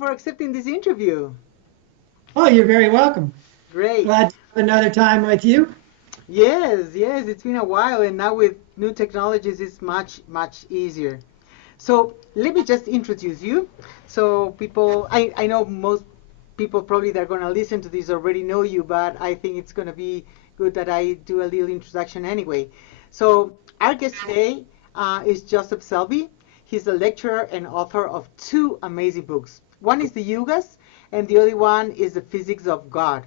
for accepting this interview. Oh, you're very welcome. Great. Glad to have another time with you. Yes, yes, it's been a while, and now with new technologies, it's much, much easier. So let me just introduce you. So people, I know most people probably that are going to listen to this already know you, but I think it's going to be good that I do a little introduction anyway. So our guest today is Joseph Selbie. He's a lecturer and author of two amazing books. One is the Yugas, and the other one is the Physics of God.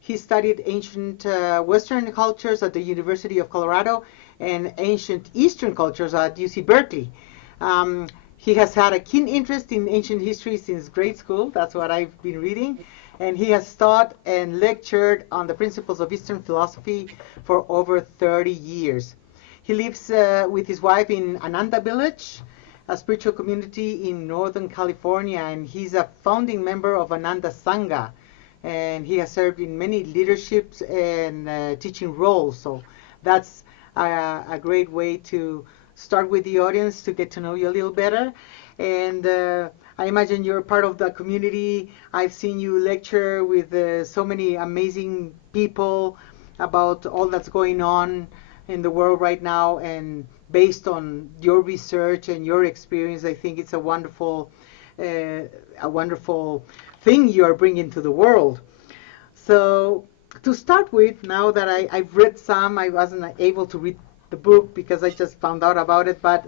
He studied ancient Western cultures at the University of Colorado and ancient Eastern cultures at UC Berkeley. He has had a keen interest in ancient history since grade school. That's what I've been reading. And he has taught and lectured on the principles of Eastern philosophy for over 30 years. He lives with his wife in Ananda Village, a spiritual community in Northern California, and he's a founding member of Ananda Sangha. And he has served in many leaderships and teaching roles. So that's a great way to start with the audience to get to know you a little better. And I imagine you're part of the community. I've seen you lecture with so many amazing people about all that's going on in the world right now. And based on your research and your experience, I think it's a wonderful thing you are bringing to the world. So to start with, now that I've read some, I wasn't able to read the book because I just found out about it, but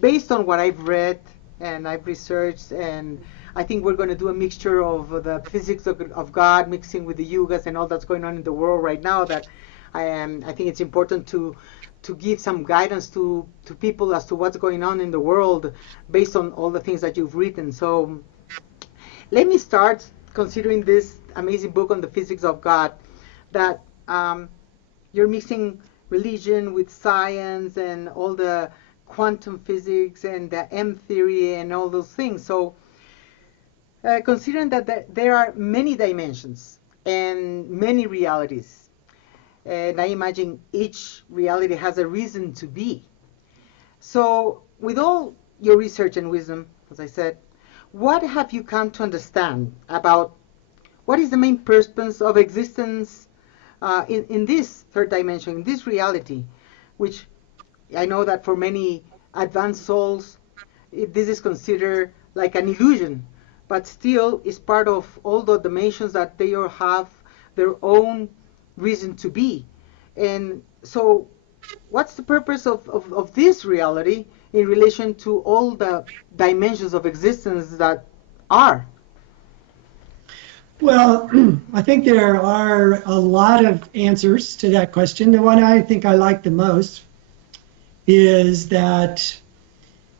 based on what I've read and I've researched, and I think we're going to do a mixture of the physics of God mixing with the yugas and all that's going on in the world right now, that I think it's important to give some guidance to people as to what's going on in the world based on all the things that you've written. So let me start considering this amazing book on the physics of God, that you're mixing religion with science and all the quantum physics and the M theory and all those things. So considering that there are many dimensions and many realities, and I imagine each reality has a reason to be. So with all your research and wisdom, as I said, what have you come to understand about what is the main purpose of existence in this third dimension, in this reality, which I know that for many advanced souls, this is considered like an illusion, but still is part of all the dimensions that they all have their own reason to be. And so what's the purpose of this reality in relation to all the dimensions of existence that are? Well, I think there are a lot of answers to that question. The one I think I like the most is that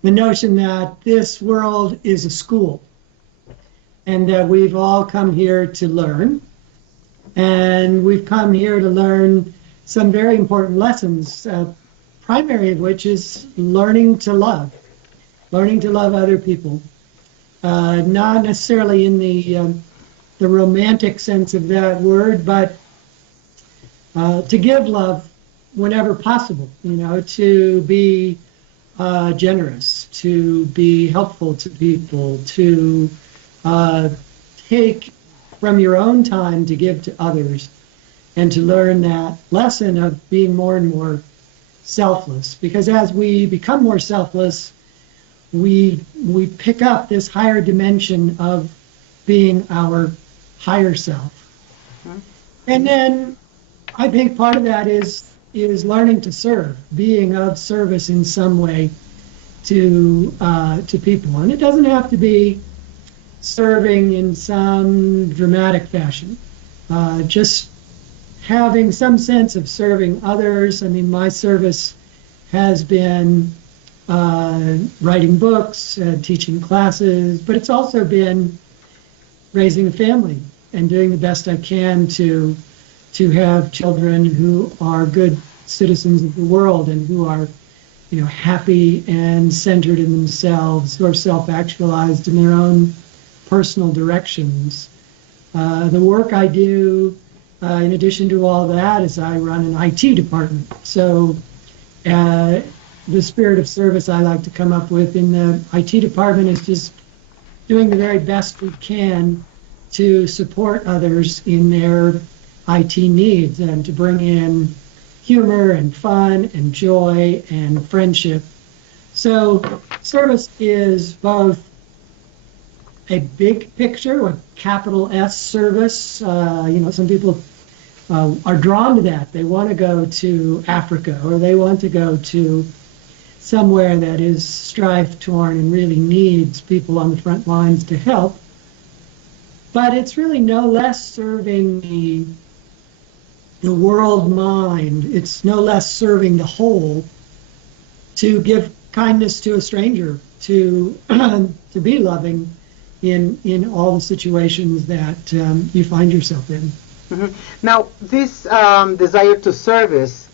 the notion that this world is a school and that we've all come here to learn. And we've come here to learn some very important lessons, primary of which is learning to love other people. Not necessarily in the romantic sense of that word, but to give love whenever possible, to be generous, to be helpful to people, to take from your own time to give to others, and to learn that lesson of being more and more selfless. Because as we become more selfless, we pick up this higher dimension of being our higher self. And then I think part of that is learning to serve, being of service in some way to people. And it doesn't have to be serving in some dramatic fashion. Just having some sense of serving others. I mean, my service has been writing books, teaching classes, but it's also been raising a family and doing the best I can to have children who are good citizens of the world and who are, happy and centered in themselves, who are self-actualized in their own personal directions. The work I do, in addition to all that, is I run an IT department. So the spirit of service I like to come up with in the IT department is just doing the very best we can to support others in their IT needs and to bring in humor and fun and joy and friendship. So service is both a big picture with capital S service. Some people are drawn to that. They want to go to Africa, or they want to go to somewhere that is strife-torn and really needs people on the front lines to help. But it's really no less serving the world mind. It's no less serving the whole to give kindness to a stranger, to to be loving in all the situations that you find yourself in. Mm-hmm. Now, this desire to service,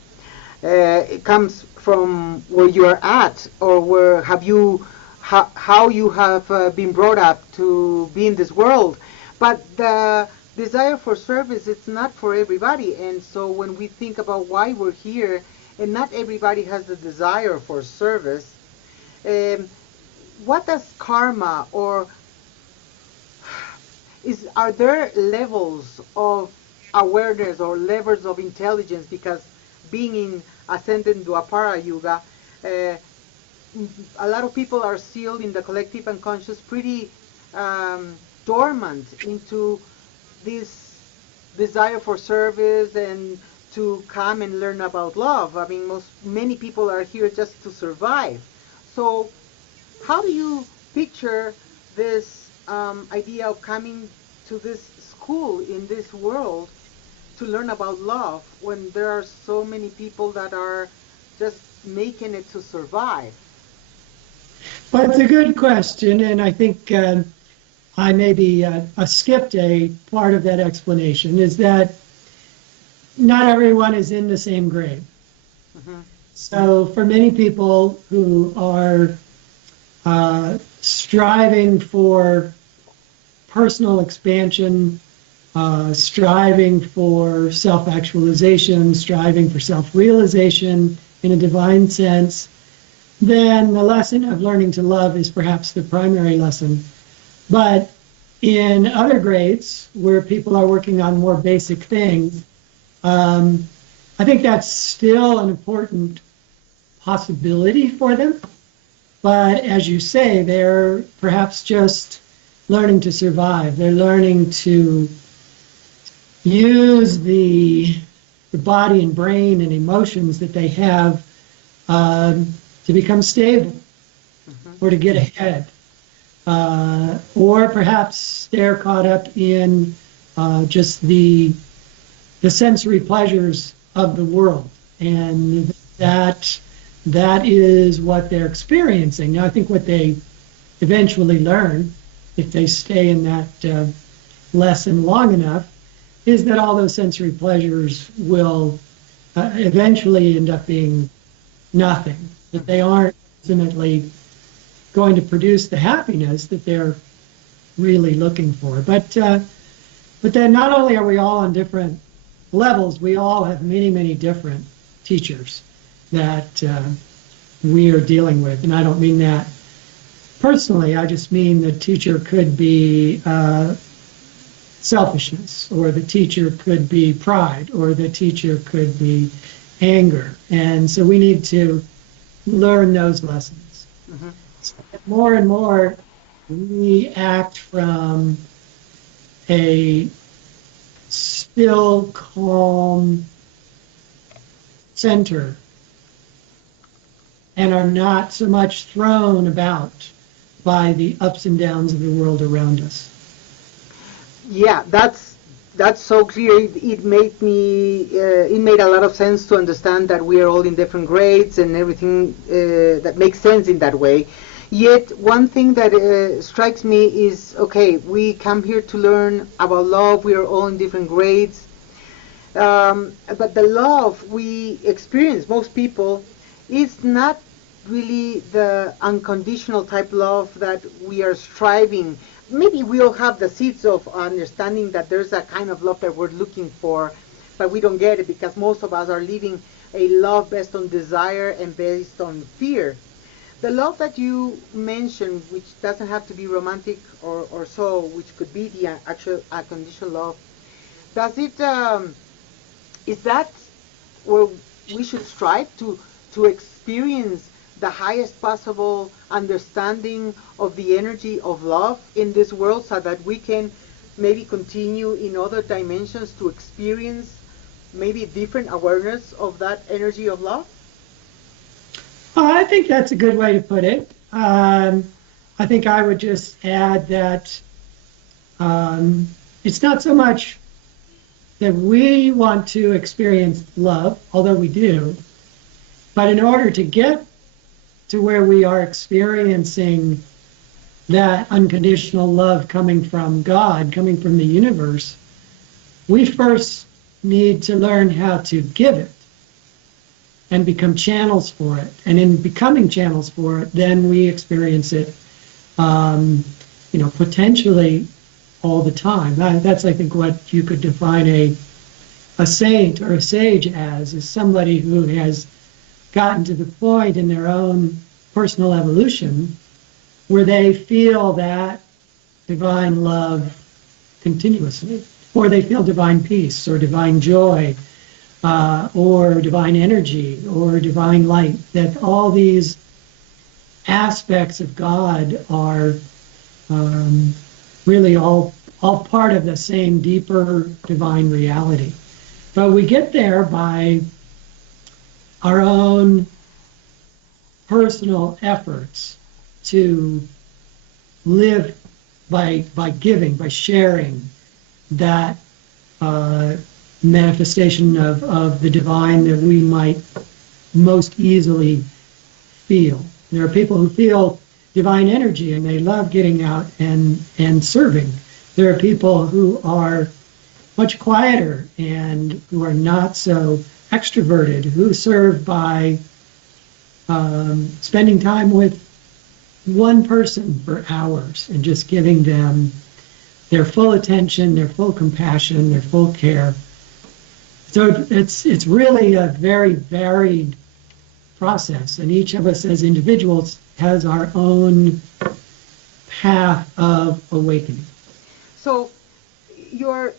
it comes from where you are at, or where have you, how you have been brought up to be in this world. But the desire for service, it's not for everybody. And so when we think about why we're here, and not everybody has the desire for service, what does karma, or are there levels of awareness or levels of intelligence? Because being in ascendant Dwapara Yuga, a lot of people are still in the collective unconscious pretty dormant into this desire for service and to come and learn about love. I mean, many people are here just to survive. So how do you picture this idea of coming to this school in this world to learn about love when there are so many people that are just making it to survive? Well, it's a good question, and I think I maybe skipped a part of that explanation, is that not everyone is in the same grade. Mm-hmm. So for many people who are striving for personal expansion, striving for self-actualization, striving for self-realization in a divine sense, then the lesson of learning to love is perhaps the primary lesson. But in other grades where people are working on more basic things, I think that's still an important possibility for them. But as you say, they're perhaps just learning to survive. They're learning to use the body and brain and emotions that they have to become stable, mm-hmm. or to get ahead. Or perhaps they're caught up in just the sensory pleasures of the world, and that is what they're experiencing. Now, I think what they eventually learn, if they stay in that lesson long enough, is that all those sensory pleasures will eventually end up being nothing, that they aren't ultimately going to produce the happiness that they're really looking for. But then not only are we all on different levels, we all have many, many different teachers that we are dealing with. And I don't mean that personally, I just mean the teacher could be selfishness, or the teacher could be pride, or the teacher could be anger. And so we need to learn those lessons. Mm-hmm. So more and more, we act from a still, calm center and are not so much thrown about by the ups and downs of the world around us. Yeah, that's so clear. It made a lot of sense to understand that we are all in different grades and everything that makes sense in that way. Yet one thing that strikes me is, okay, we come here to learn about love. We are all in different grades, but the love we experience, most people, is not really the unconditional type love that we are striving. Maybe we all have the seeds of understanding that there's a kind of love that we're looking for, but we don't get it because most of us are living a love based on desire and based on fear. The love that you mentioned, which doesn't have to be romantic or so, which could be the actual unconditional love, does it, is that where we should strive to experience the highest possible understanding of the energy of love in this world so that we can maybe continue in other dimensions to experience maybe different awareness of that energy of love? I think that's a good way to put it. I think I would just add that it's not so much that we want to experience love, although we do, but in order to get to where we are experiencing that unconditional love coming from God, coming from the universe, we first need to learn how to give it and become channels for it. And in becoming channels for it, then we experience it, potentially all the time. That's, I think, what you could define a saint or a sage as, is somebody who has gotten to the point in their own personal evolution where they feel that divine love continuously, or they feel divine peace or divine joy, or divine energy or divine light, that all these aspects of God are really all part of the same deeper divine reality. But we get there by our own personal efforts to live by giving, by sharing that manifestation of the divine that we might most easily feel. There are people who feel divine energy and they love getting out and serving. There are people who are much quieter and who are not so extroverted, who serve by spending time with one person for hours and just giving them their full attention, their full compassion, their full care. So it's really a very varied process, and each of us as individuals has our own path of awakening. So you're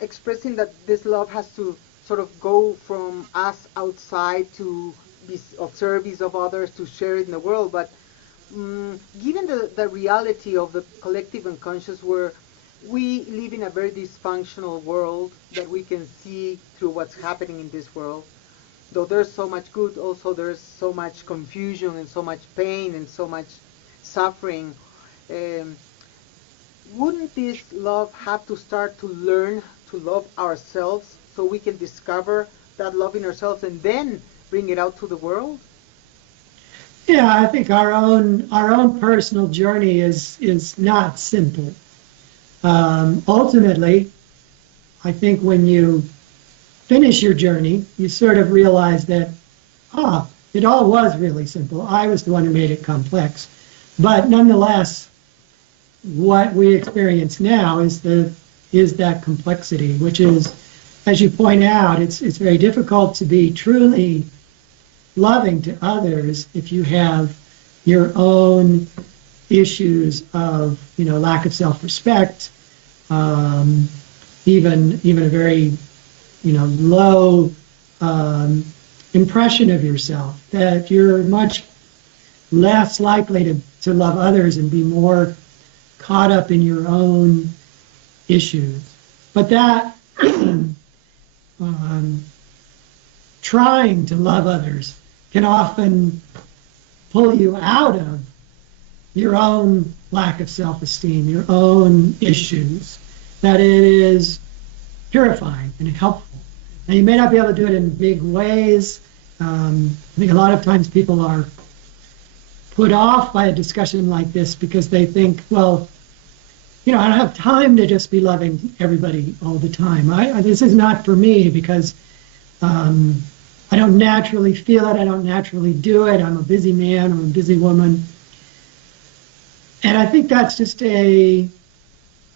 expressing that this love has to sort of go from us outside to be of service of others, to share it in the world. But given the reality of the collective unconscious, where we live in a very dysfunctional world that we can see through what's happening in this world, though there's so much good, also there's so much confusion and so much pain and so much suffering. Wouldn't this love have to start to learn to love ourselves so we can discover that love in ourselves and then bring it out to the world? Yeah, I think our own personal journey is not simple. Ultimately, I think when you finish your journey, you sort of realize that, it all was really simple. I was the one who made it complex. But nonetheless, what we experience now is that complexity, which is, as you point out, it's very difficult to be truly loving to others if you have your own issues of lack of self-respect, even a very low impression of yourself, that you're much less likely to love others and be more caught up in your own issues. But that trying to love others can often pull you out of your own lack of self-esteem, your own issues, that it is purifying and helpful. Now, you may not be able to do it in big ways. I think a lot of times people are put off by a discussion like this because they think, well, I don't have time to just be loving everybody all the time. This is not for me because I don't naturally feel it. I don't naturally do it. I'm a busy man. I'm a busy woman. And I think that's just a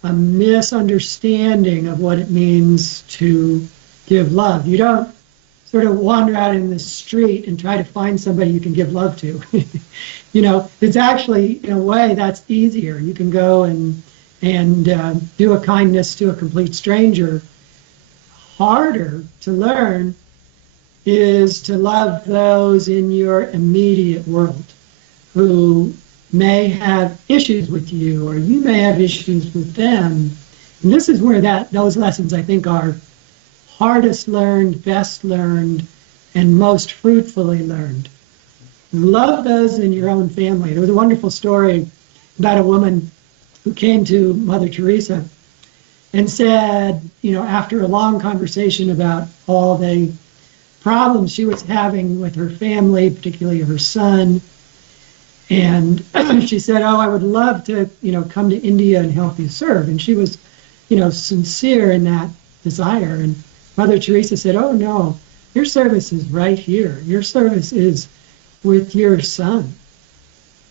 misunderstanding of what it means to give love. You don't sort of wander out in the street and try to find somebody you can give love to. You know, it's actually, in a way, that's easier. You can go and do a kindness to a complete stranger. Harder to learn is to love those in your immediate world who may have issues with you, or you may have issues with them. And this is where those lessons, I think, are hardest learned, best learned, and most fruitfully learned. Love those in your own family. There was a wonderful story about a woman who came to Mother Teresa and said, you know, after a long conversation about all the problems she was having with her family, particularly her son, and she said, oh, I would love to, you know, come to India and help you serve. And she was, you know, sincere in that desire. And Mother Teresa said, oh, no, your service is right here. Your service is with your son.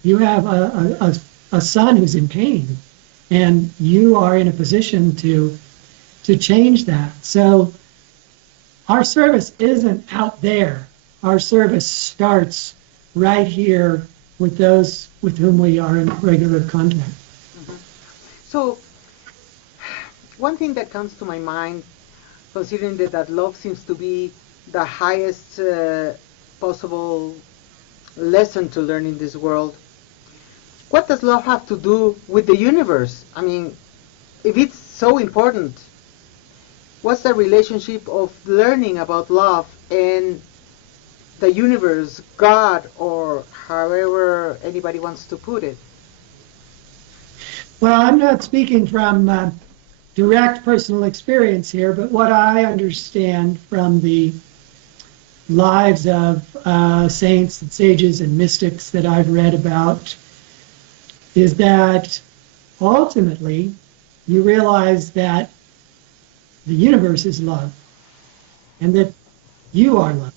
You have a son who's in pain, and you are in a position to change that. So our service isn't out there. Our service starts right here with those with whom we are in regular contact. Mm-hmm. So one thing that comes to my mind, considering that love seems to be the highest possible lesson to learn in this world, what does love have to do with the universe? I mean, if it's so important, what's the relationship of learning about love and the universe, God, or however anybody wants to put it? Well, I'm not speaking from direct personal experience here, but what I understand from the lives of saints and sages and mystics that I've read about is that ultimately you realize that the universe is love and that you are love.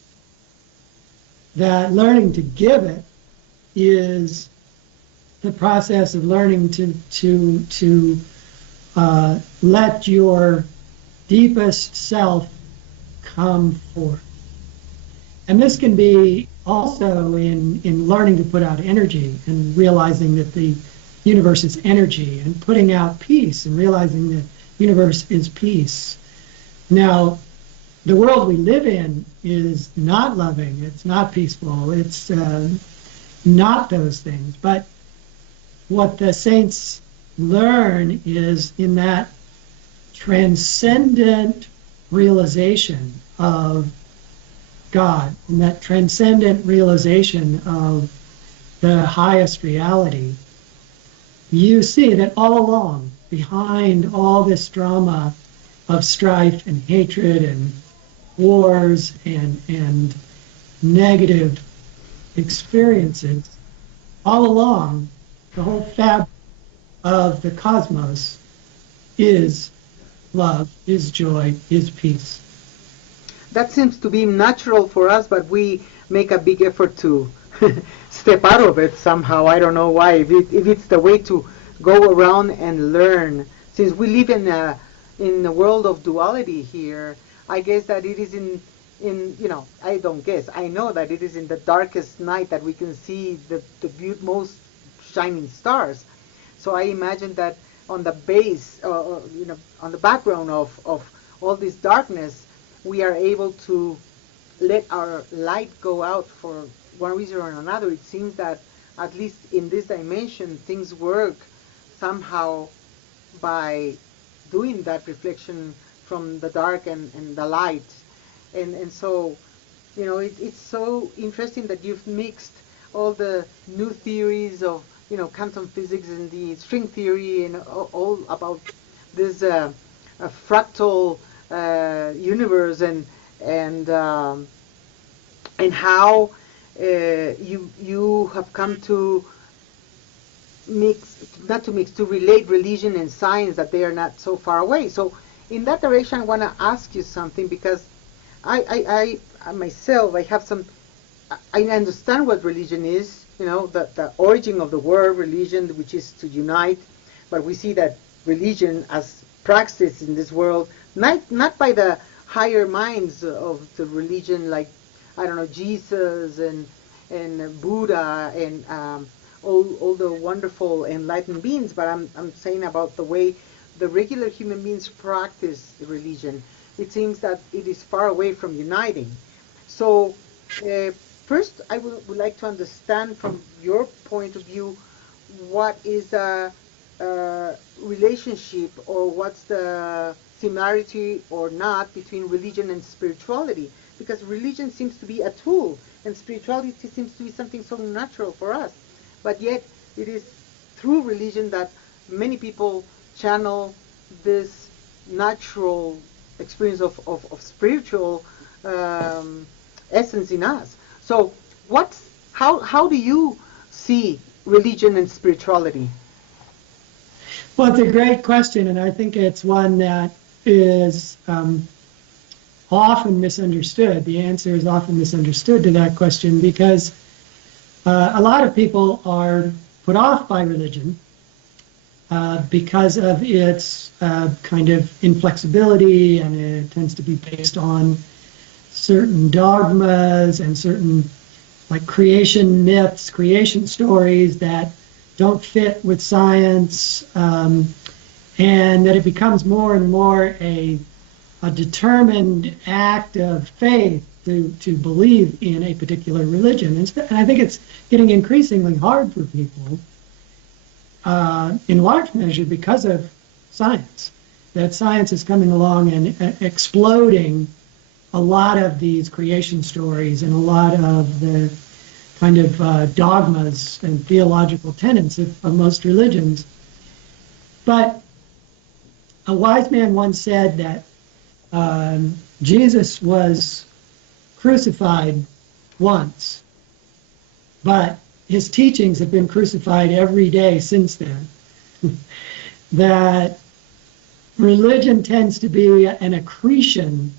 That learning to give it is the process of learning to let your deepest self come forth. And this can be also in learning to put out energy and realizing that the universe is energy, and putting out peace and realizing that the universe is peace. Now, the world we live in is not loving, it's not peaceful, it's not those things. But what the saints learn is in that transcendent realization of God, in that transcendent realization of the highest reality, you see that all along, behind all this drama of strife and hatred and wars and negative experiences, all along, the whole fabric of the cosmos is love, is joy, is peace. That seems to be natural for us, but we make a big effort to step out of it somehow. I don't know why. If it's the way to go around and learn, since we live in a world of duality here, I guess that it is in you know, I don't guess, I know that it is in the darkest night that we can see the most shining stars. So I imagine that on the base, you know, on the background of all this darkness, we are able to let our light go out for one reason or another. It seems that at least in this dimension, things work somehow by doing that reflection from the dark and the light. And so, you know, it's so interesting that you've mixed all the new theories of, you know, quantum physics and the string theory and all about this fractal universe and how you have come to to relate religion and science, that they are not so far away. So in that direction, I want to ask you something, because I myself, I have some, I understand what religion is, you know, the origin of the word religion, which is to unite, but we see that religion as practice in this world, not by the higher minds of the religion, like, I don't know, Jesus and Buddha and all the wonderful enlightened beings, but I'm saying about the way the regular human beings practice religion. It seems that it is far away from uniting. So first, I would like to understand from your point of view what is the relationship, or what's the similarity or not between religion and spirituality, because religion seems to be a tool and spirituality seems to be something so natural for us, but yet it is through religion that many people channel this natural experience of spiritual essence in us. So how do you see religion and spirituality? Well, it's a great question, and I think it's one that is often misunderstood. The answer is often misunderstood to that question because a lot of people are put off by religion because of its kind of inflexibility, and it tends to be based on certain dogmas and certain like creation myths, creation stories that don't fit with science, and that it becomes more and more a determined act of faith to believe in a particular religion. And I think it's getting increasingly hard for people, in large measure because of science, that science is coming along and exploding a lot of these creation stories and a lot of the kind of dogmas and theological tenets of most religions. But a wise man once said that Jesus was crucified once, but his teachings have been crucified every day since then. That religion tends to be an accretion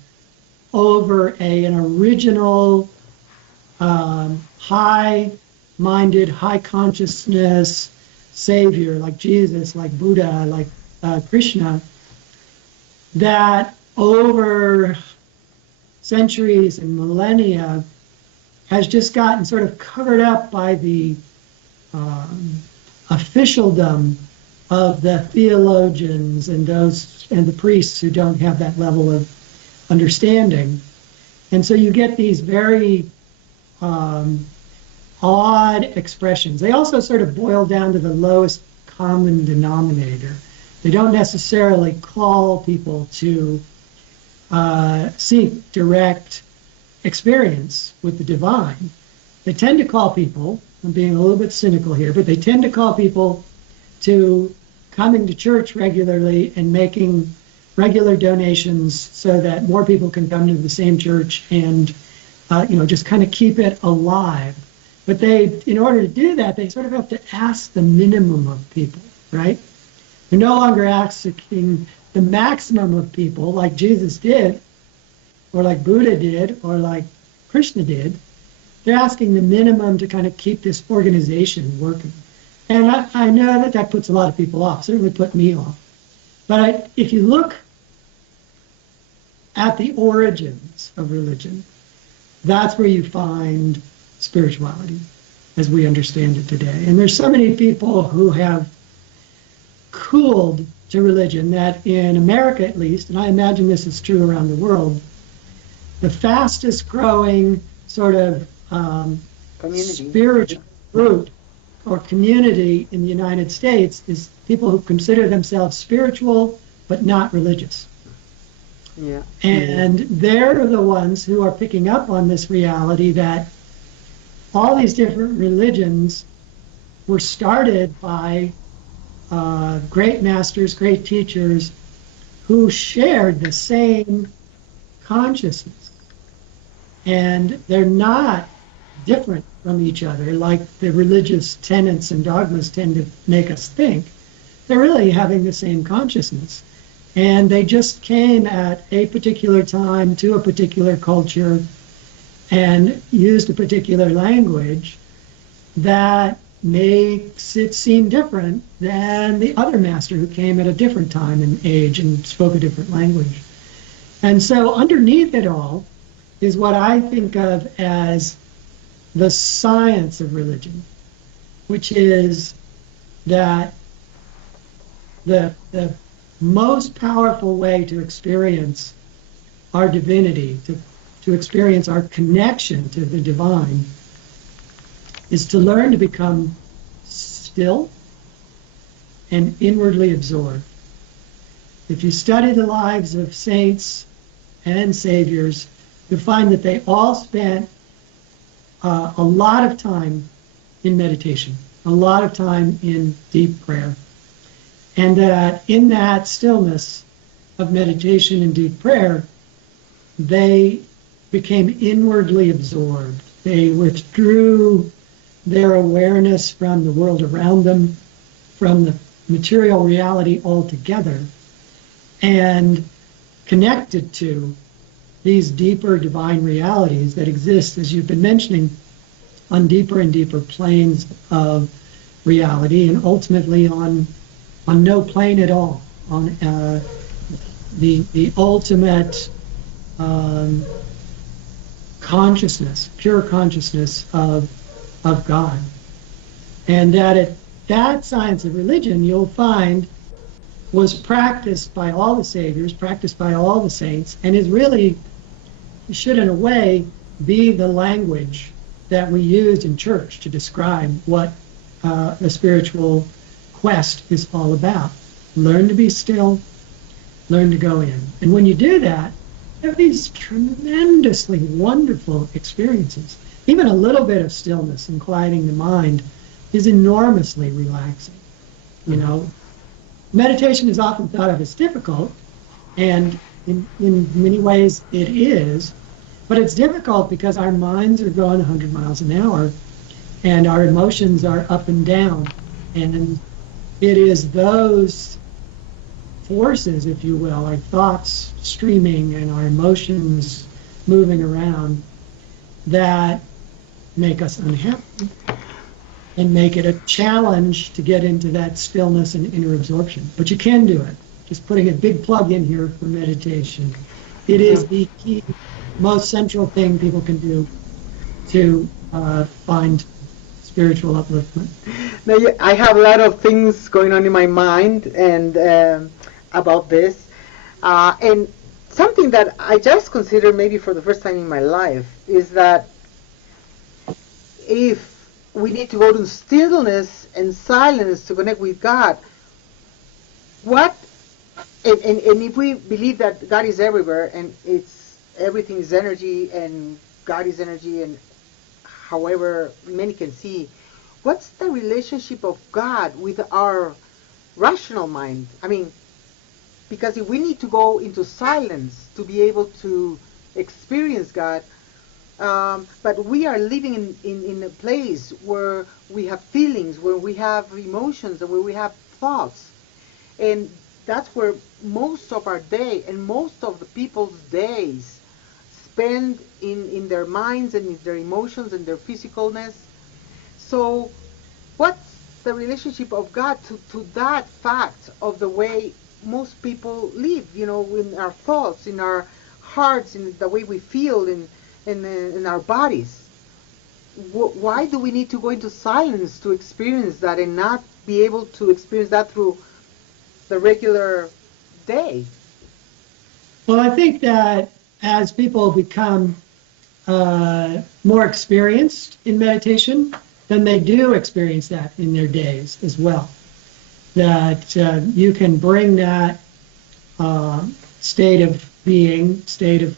over an original, high-minded, high-consciousness savior like Jesus, like Buddha, like Krishna, that over centuries and millennia has just gotten sort of covered up by the officialdom of the theologians and the priests who don't have that level of understanding. And so you get these very odd expressions. They also sort of boil down to the lowest common denominator. They don't necessarily call people to seek direct experience with the divine. They tend to call people, I'm being a little bit cynical here, but they tend to call people to coming to church regularly and making regular donations so that more people can come to the same church and just kind of keep it alive. But in order to do that, they sort of have to ask the minimum of people, right? They're no longer asking the maximum of people like Jesus did, or like Buddha did, or like Krishna did. They're asking the minimum to kind of keep this organization working. And I know that puts a lot of people off, certainly put me off. But if you look at the origins of religion, that's where you find spirituality as we understand it today. And there's so many people who have cooled to religion that in America at least, and I imagine this is true around the world, the fastest growing sort of spiritual group or community in the United States is people who consider themselves spiritual but not religious. Yeah. And they're the ones who are picking up on this reality that all these different religions were started by great masters, great teachers who shared the same consciousness. And they're not different from each other like the religious tenets and dogmas tend to make us think. They're really having the same consciousness. And they just came at a particular time to a particular culture and used a particular language that makes it seem different than the other master who came at a different time and age and spoke a different language. And so underneath it all is what I think of as the science of religion, which is that the most powerful way to experience our divinity, to experience our connection to the divine, is to learn to become still and inwardly absorbed. If you study the lives of saints and saviors, you'll find that they all spent a lot of time in meditation, a lot of time in deep prayer. And that in that stillness of meditation and deep prayer, they became inwardly absorbed. They withdrew their awareness from the world around them, from the material reality altogether, and connected to these deeper divine realities that exist, as you've been mentioning, on deeper and deeper planes of reality, and ultimately on no plane at all, on the ultimate consciousness, pure consciousness of God. And that science of religion, you'll find, was practiced by all the saviors, practiced by all the saints, and is really, should in a way be the language that we use in church to describe what the spiritual quest is all about. Learn to be still, learn to go in. And when you do that, you have these tremendously wonderful experiences. Even a little bit of stillness and quieting the mind is enormously relaxing. You know, meditation is often thought of as difficult, and in many ways it is, but it's difficult because our minds are going 100 miles an hour and our emotions are up and down. And it is those forces, if you will, our thoughts streaming and our emotions moving around, that make us unhappy and make it a challenge to get into that stillness and inner absorption. But you can do it. Just putting a big plug in here for meditation. It is the key, most central thing people can do to find spiritual upliftment. Now, I have a lot of things going on in my mind and about this, and something that I just considered maybe for the first time in my life is that if we need to go to stillness and silence to connect with God, and if we believe that God is everywhere and everything is energy and God is energy, and however many can see, what's the relationship of God with our rational mind? I mean, because if we need to go into silence to be able to experience God, but we are living in a place where we have feelings, where we have emotions, and where we have thoughts. And that's where most of our day and most of the people's days spend in their minds and in their emotions and their physicalness. So what's the relationship of God to that fact of the way most people live, you know, in our thoughts, in our hearts, in the way we feel, in our bodies? Why do we need to go into silence to experience that and not be able to experience that through the regular day? Well, I think that as people become more experienced in meditation, then they do experience that in their days as well. That you can bring that state of being, state of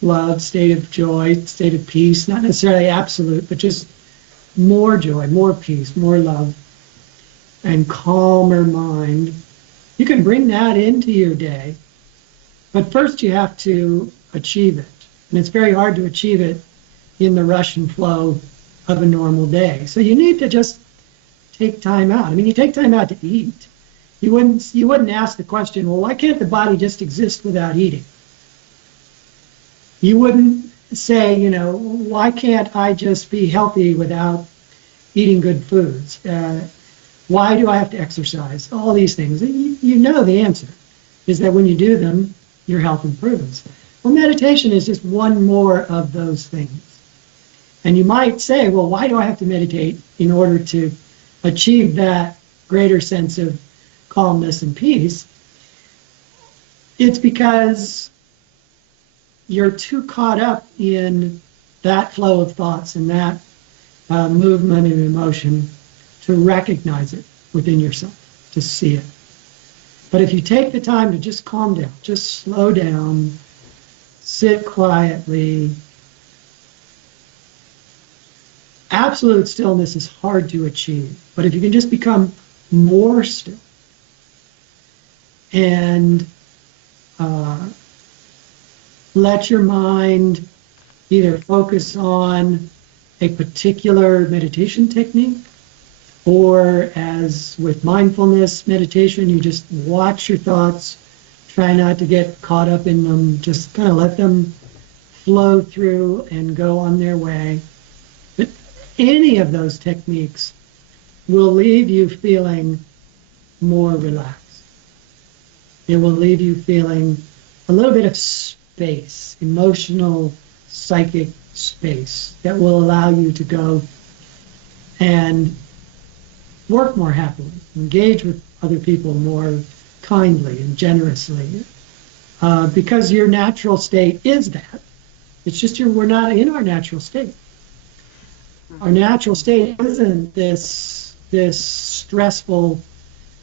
love, state of joy, state of peace, not necessarily absolute, but just more joy, more peace, more love, and calmer mind. You can bring that into your day, but first you have to achieve it. And it's very hard to achieve it in the rush and flow of a normal day. So you need to just take time out. I mean, you take time out to eat. You wouldn't ask the question, well, why can't the body just exist without eating? You wouldn't say, you know, why can't I just be healthy without eating good foods? Why do I have to exercise? All these things. You know the answer is that when you do them, your health improves. Well, meditation is just one more of those things. And you might say, well, why do I have to meditate in order to achieve that greater sense of calmness and peace? It's because you're too caught up in that flow of thoughts and that movement and emotion to recognize it within yourself, to see it. But if you take the time to just calm down, just slow down, sit quietly, absolute stillness is hard to achieve. But if you can just become more still and let your mind either focus on a particular meditation technique, or as with mindfulness meditation, you just watch your thoughts, try not to get caught up in them, just kind of let them flow through and go on their way. But any of those techniques will leave you feeling more relaxed. It will leave you feeling a little bit of space, emotional, psychic space that will allow you to go and work more happily, engage with other people more kindly and generously, because your natural state is that. It's just we're not in our natural state. Our natural state isn't this stressful,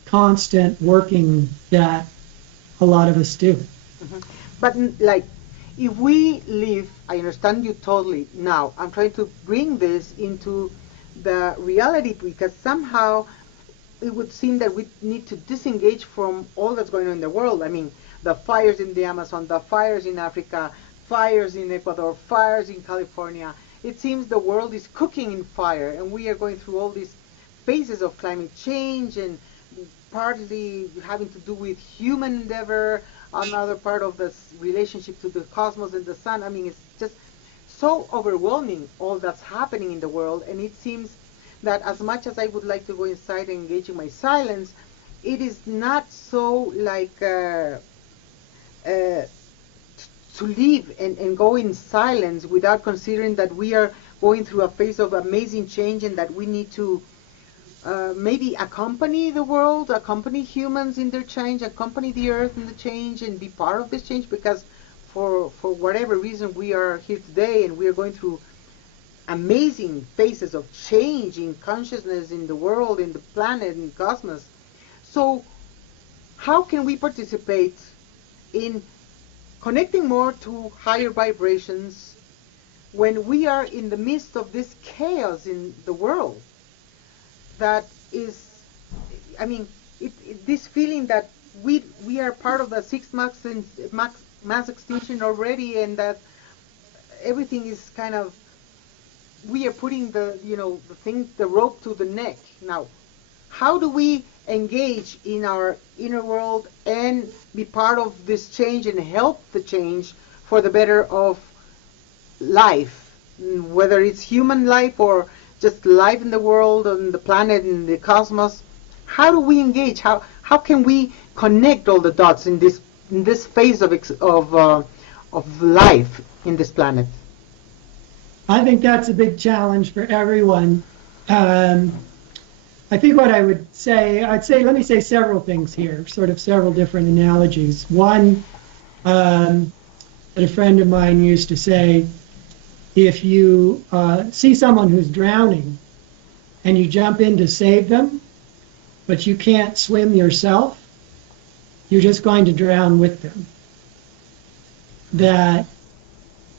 constant working that a lot of us do. Mm-hmm. But like, if we live, I understand you totally now. I'm trying to bring this into the reality, because somehow it would seem that we need to disengage from all that's going on in the world. I mean, the fires in the Amazon, the fires in Africa, fires in Ecuador, fires in California. It seems the world is cooking in fire, and we are going through all these phases of climate change, and partly having to do with human endeavor, another part of this relationship to the cosmos and the sun. I mean, it's just so overwhelming, all that's happening in the world, and it seems that as much as I would like to go inside and engage in my silence, it is not so like to live and go in silence without considering that we are going through a phase of amazing change, and that we need to maybe accompany the world, accompany humans in their change, accompany the earth in the change, and be part of this change, because for whatever reason we are here today, and we are going through amazing phases of change in consciousness, in the world, in the planet, in the cosmos. So how can we participate in connecting more to higher vibrations when we are in the midst of this chaos in the world? That is, I mean, this feeling that we are part of the sixth mass extinction already, and that everything is kind of, we are putting the rope to the neck. Now, how do we engage in our inner world and be part of this change and help the change for the better of life, whether it's human life or just life in the world, on the planet, in the cosmos? How do we engage? How can we connect all the dots in this phase of life in this planet? I think that's a big challenge for everyone. I think what I would say, let me say several things here, sort of several different analogies. One, that a friend of mine used to say, if you see someone who's drowning and you jump in to save them, but you can't swim yourself, you're just going to drown with them. That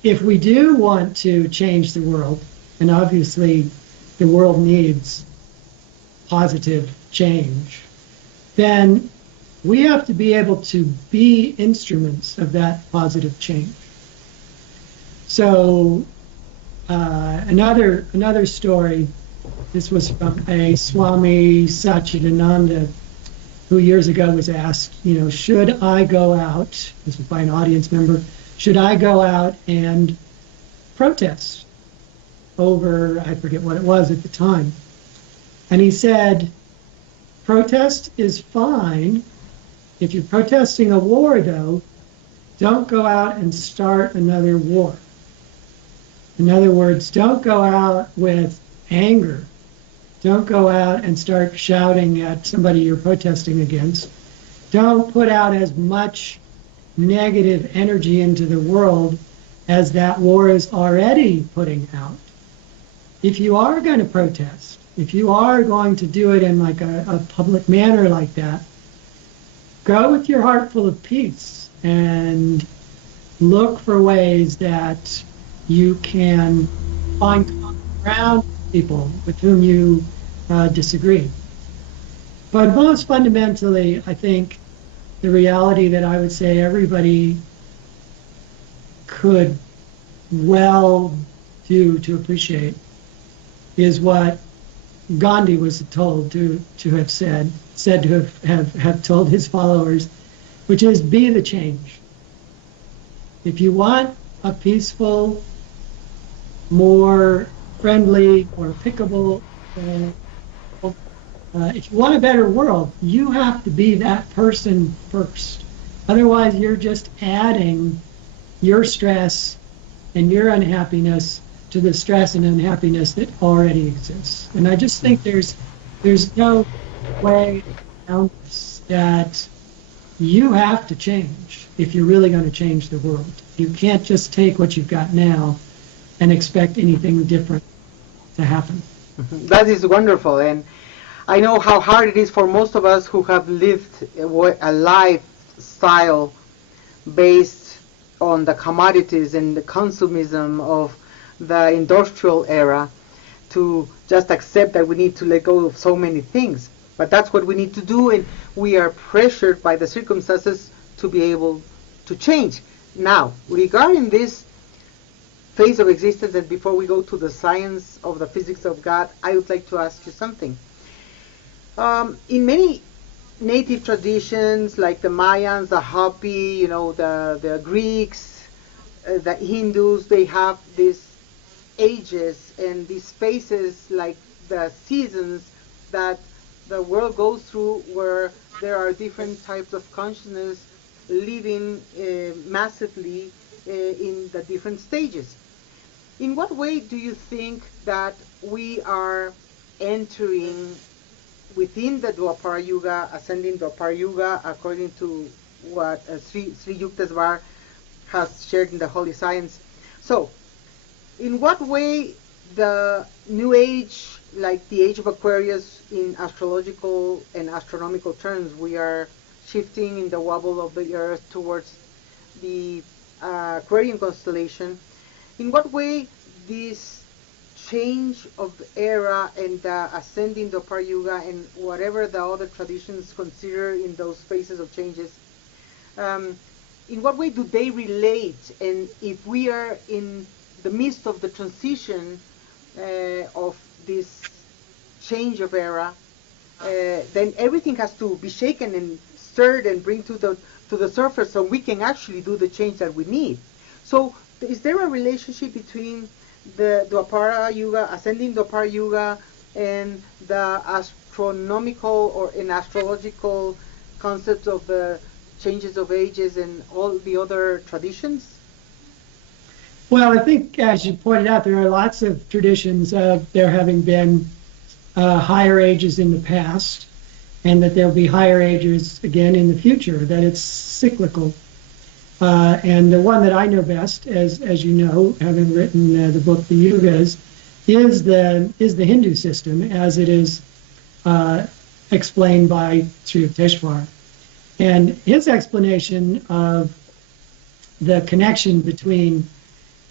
if we do want to change the world, and obviously the world needs positive change, then we have to be able to be instruments of that positive change. So another story, this was from a Swami Satchidananda, who years ago was asked, should I go out, this was by an audience member, should I go out and protest over, I forget what it was at the time. And he said, protest is fine. If you're protesting a war, though, don't go out and start another war. In other words, don't go out with anger. Don't go out and start shouting at somebody you're protesting against. Don't put out as much negative energy into the world as that war is already putting out. If you are going to protest, if you are going to do it in like a public manner like that, go with your heart full of peace and look for ways that you can find common ground with people with whom you disagree. But most fundamentally, I think the reality that I would say everybody could well do to appreciate is what Gandhi was told to have said to have told his followers, which is be the change. If you want a peaceful, more friendly or pickable, if you want a better world, you have to be that person first. Otherwise, you're just adding your stress and your unhappiness to the stress and unhappiness that already exists. And I just think there's no way around this, that you have to change if you're really going to change the world. You can't just take what you've got now and expect anything different to happen. That is wonderful, and I know how hard it is for most of us who have lived a lifestyle based on the commodities and the consumism of the industrial era to just accept that we need to let go of so many things. But that's what we need to do, and we are pressured by the circumstances to be able to change. Now, regarding this phase of existence, and before we go to the science of the physics of God, I would like to ask you something. In many native traditions, like the Mayans, the Hopi, the Greeks, the Hindus, they have these ages and these phases, like the seasons that the world goes through, where there are different types of consciousness living massively in the different stages. In what way do you think that we are entering within the Dwapara Yuga, ascending Dwapara Yuga, according to what Sri Yuktesvar has shared in the Holy Science? So, in what way the New Age, like the Age of Aquarius in astrological and astronomical terms, we are shifting in the wobble of the Earth towards the Aquarian constellation, in what way this change of era and ascending Dwapara Yuga and whatever the other traditions consider in those phases of changes, in what way do they relate? And if we are in the midst of the transition of this change of era, then everything has to be shaken and stirred and bring to the surface so we can actually do the change that we need. So is there a relationship between the Dwapara Yuga, ascending Dwapara Yuga, and the astronomical or in astrological concepts of the changes of ages and all the other traditions? Well, I think, as you pointed out, there are lots of traditions of there having been higher ages in the past, and that there'll be higher ages again in the future, that it's cyclical. And the one that I know best, as you know, having written the book The Yugas, is the Hindu system as it is explained by Sri Yukteswar. And his explanation of the connection between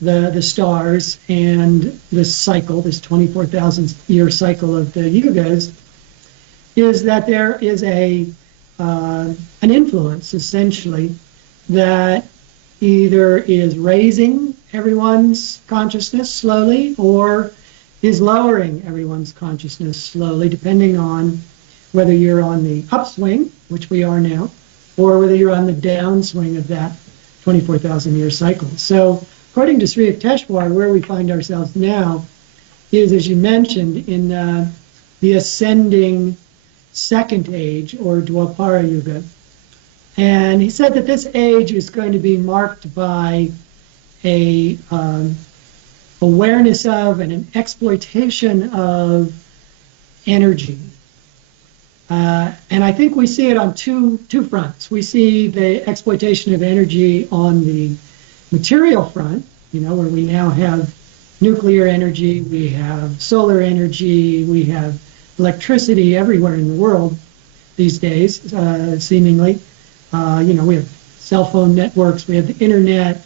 the stars and this cycle, this 24,000 year cycle of the Yugas, is that there is an influence, essentially, that either is raising everyone's consciousness slowly or is lowering everyone's consciousness slowly, depending on whether you're on the upswing, which we are now, or whether you're on the downswing of that 24,000 year cycle. So according to Sri Yukteswar, where we find ourselves now is, as you mentioned, in the ascending second age, or Dwapara Yuga. And he said that this age is going to be marked by a awareness of and an exploitation of energy. And I think we see it on two fronts. We see the exploitation of energy on the material front, where we now have nuclear energy, we have solar energy, we have electricity everywhere in the world these days, seemingly. We have cell phone networks, we have the internet.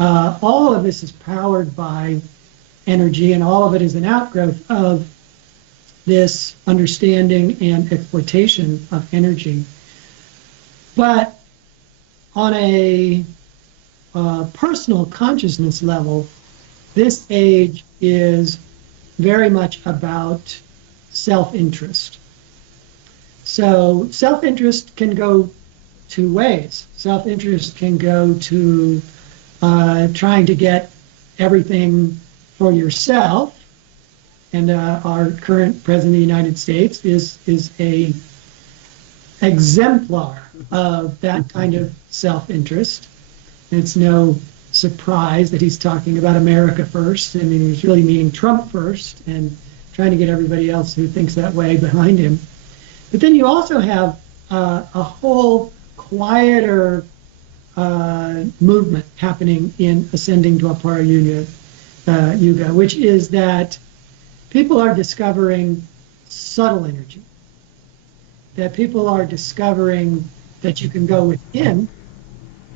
All of this is powered by energy, and all of it is an outgrowth of this understanding and exploitation of energy. But on a personal consciousness level, this age is very much about self-interest. So self-interest can go two ways. Self-interest can go to trying to get everything for yourself, and our current president of the United States is a exemplar of that kind of self-interest. It's no surprise that he's talking about America first. I mean, he's really meaning Trump first and trying to get everybody else who thinks that way behind him. But then you also have a whole quieter movement happening in ascending Dwapara Yuga, which is that people are discovering subtle energy, that people are discovering that you can go within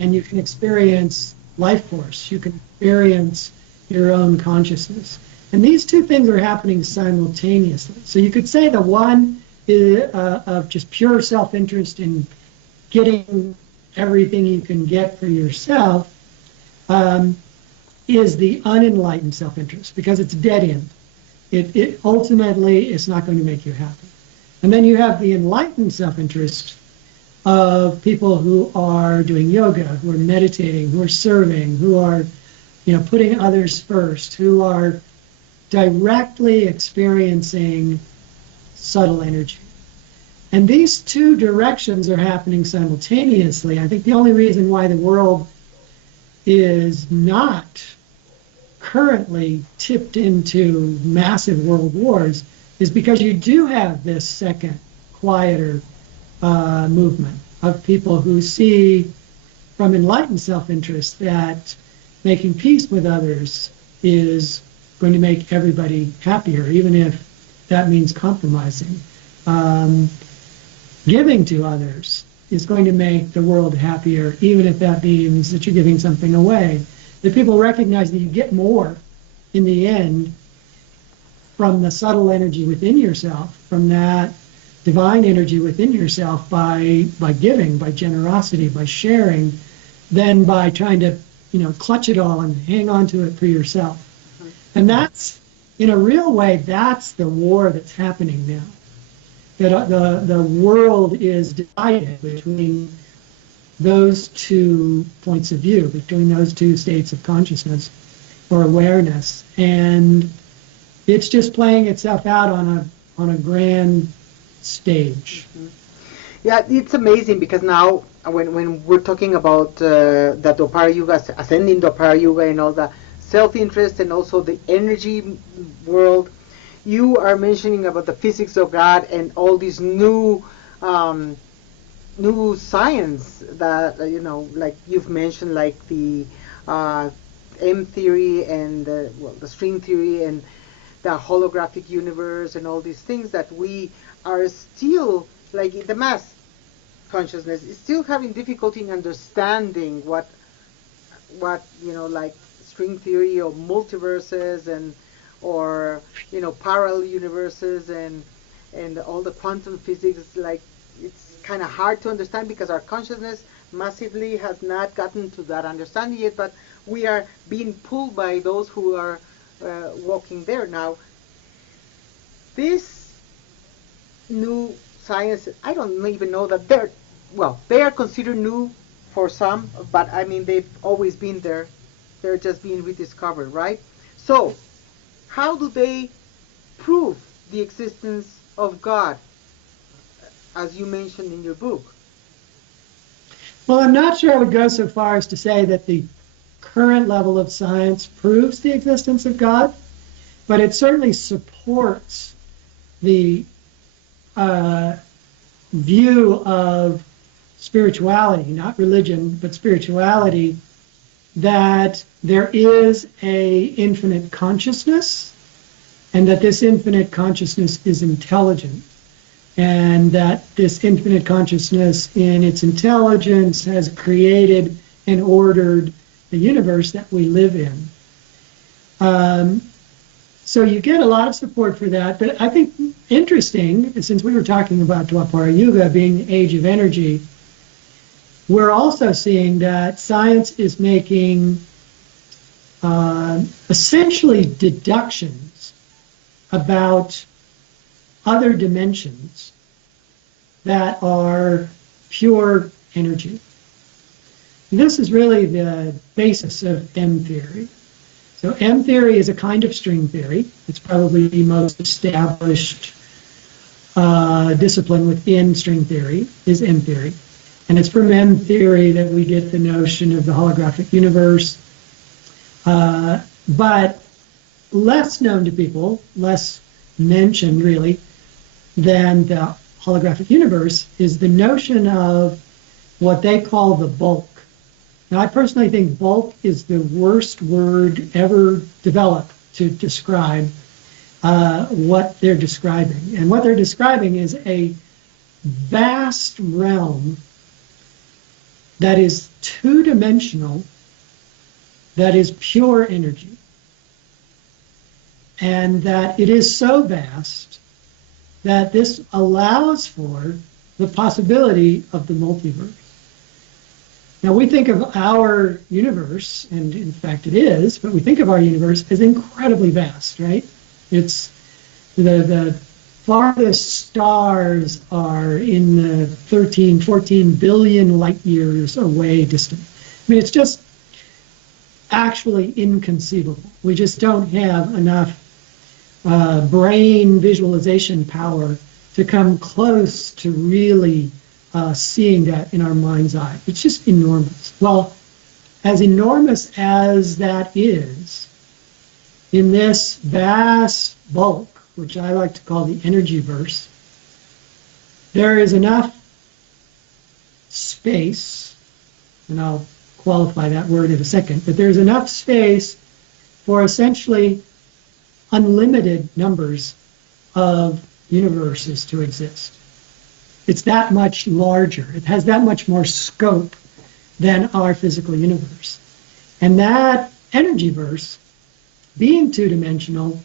and you can experience life force, you can experience your own consciousness. And these two things are happening simultaneously. So you could say the one is of just pure self-interest in getting everything you can get for yourself, is the unenlightened self-interest, because it's dead end. It ultimately is not going to make you happy. And then you have the enlightened self-interest of people who are doing yoga, who are meditating, who are serving, who are, putting others first, who are directly experiencing subtle energy. And these two directions are happening simultaneously. I think the only reason why the world is not currently tipped into massive world wars is because you do have this second, quieter movement of people who see from enlightened self-interest that making peace with others is going to make everybody happier, even if that means compromising. Giving to others is going to make the world happier, even if that means that you're giving something away. That people recognize that you get more in the end from the subtle energy within yourself, from that divine energy within yourself by giving, by generosity, by sharing, than by trying to, clutch it all and hang on to it for yourself. And that's, in a real way, that's the war that's happening now. That the world is divided between those two points of view, between those two states of consciousness or awareness, and it's just playing itself out on a grand stage. Yeah, it's amazing because now when we're talking about the Dwapara Yuga, ascending Dwapara Yuga, and all the self-interest and also the energy world, you are mentioning about the physics of God and all these new science that like you've mentioned, like the M theory and the string theory and the holographic universe and all these things that we are still, like the mass consciousness is still having difficulty in understanding what like string theory or multiverses or parallel universes and all the quantum physics. Like, it's kind of hard to understand because our consciousness massively has not gotten to that understanding yet, but we are being pulled by those who are walking there now. This new science, I don't even know that they are considered new for some, but I mean, they've always been there. They're just being rediscovered, right? So how do they prove the existence of God, as you mentioned in your book? Well, I'm not sure I would go so far as to say that the current level of science proves the existence of God, but it certainly supports the view of spirituality, not religion, but spirituality, that there is a infinite consciousness, and that this infinite consciousness is intelligent, and that this infinite consciousness in its intelligence has created and ordered the universe that we live in. So you get a lot of support for that, but I think interesting, since we were talking about Dwapara Yuga being the age of energy, we're also seeing that science is making essentially deductions about other dimensions that are pure energy. This is really the basis of M theory. So M theory is a kind of string theory. It's probably the most established discipline within string theory is M theory. And it's from M theory that we get the notion of the holographic universe. But less known to people, less mentioned really, than the holographic universe is the notion of what they call the bulk. Now, I personally think bulk is the worst word ever developed to describe what they're describing. And what they're describing is a vast realm that is two-dimensional, that is pure energy. And that it is so vast that this allows for the possibility of the multiverse. Now, we think of our universe, and in fact it is, but we think of our universe as incredibly vast, right? It's the farthest stars are in the 13, 14 billion light years away distant. I mean, it's just actually inconceivable. We just don't have enough brain visualization power to come close to really seeing that in our mind's eye. It's just enormous. Well, as enormous as that is, in this vast bulk, which I like to call the energy verse, there is enough space, and I'll qualify that word in a second, but there's enough space for essentially unlimited numbers of universes to exist. It's that much larger. It has that much more scope than our physical universe. And that energy verse, being two-dimensional,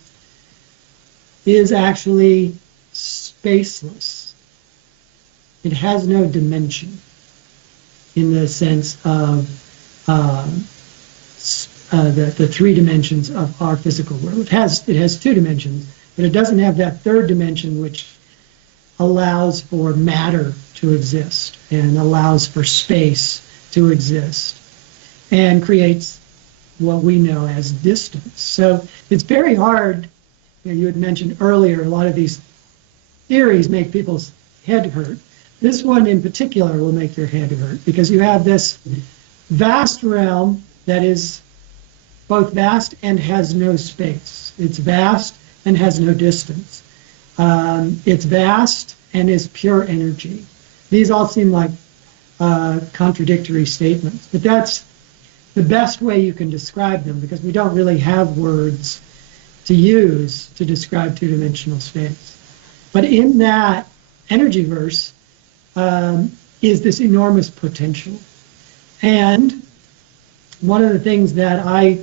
is actually spaceless. It has no dimension in the sense of the three dimensions of our physical world. It has two dimensions, but it doesn't have that third dimension which allows for matter to exist and allows for space to exist and creates what we know as distance. So it's very hard. You had mentioned earlier, a lot of these theories make people's head hurt. This one in particular will make your head hurt because you have this vast realm that is both vast and has no space. It's vast and has no distance. It's vast and is pure energy. These all seem like contradictory statements, but that's the best way you can describe them because we don't really have words to use to describe two-dimensional space. But in that energy verse is this enormous potential. And one of the things that I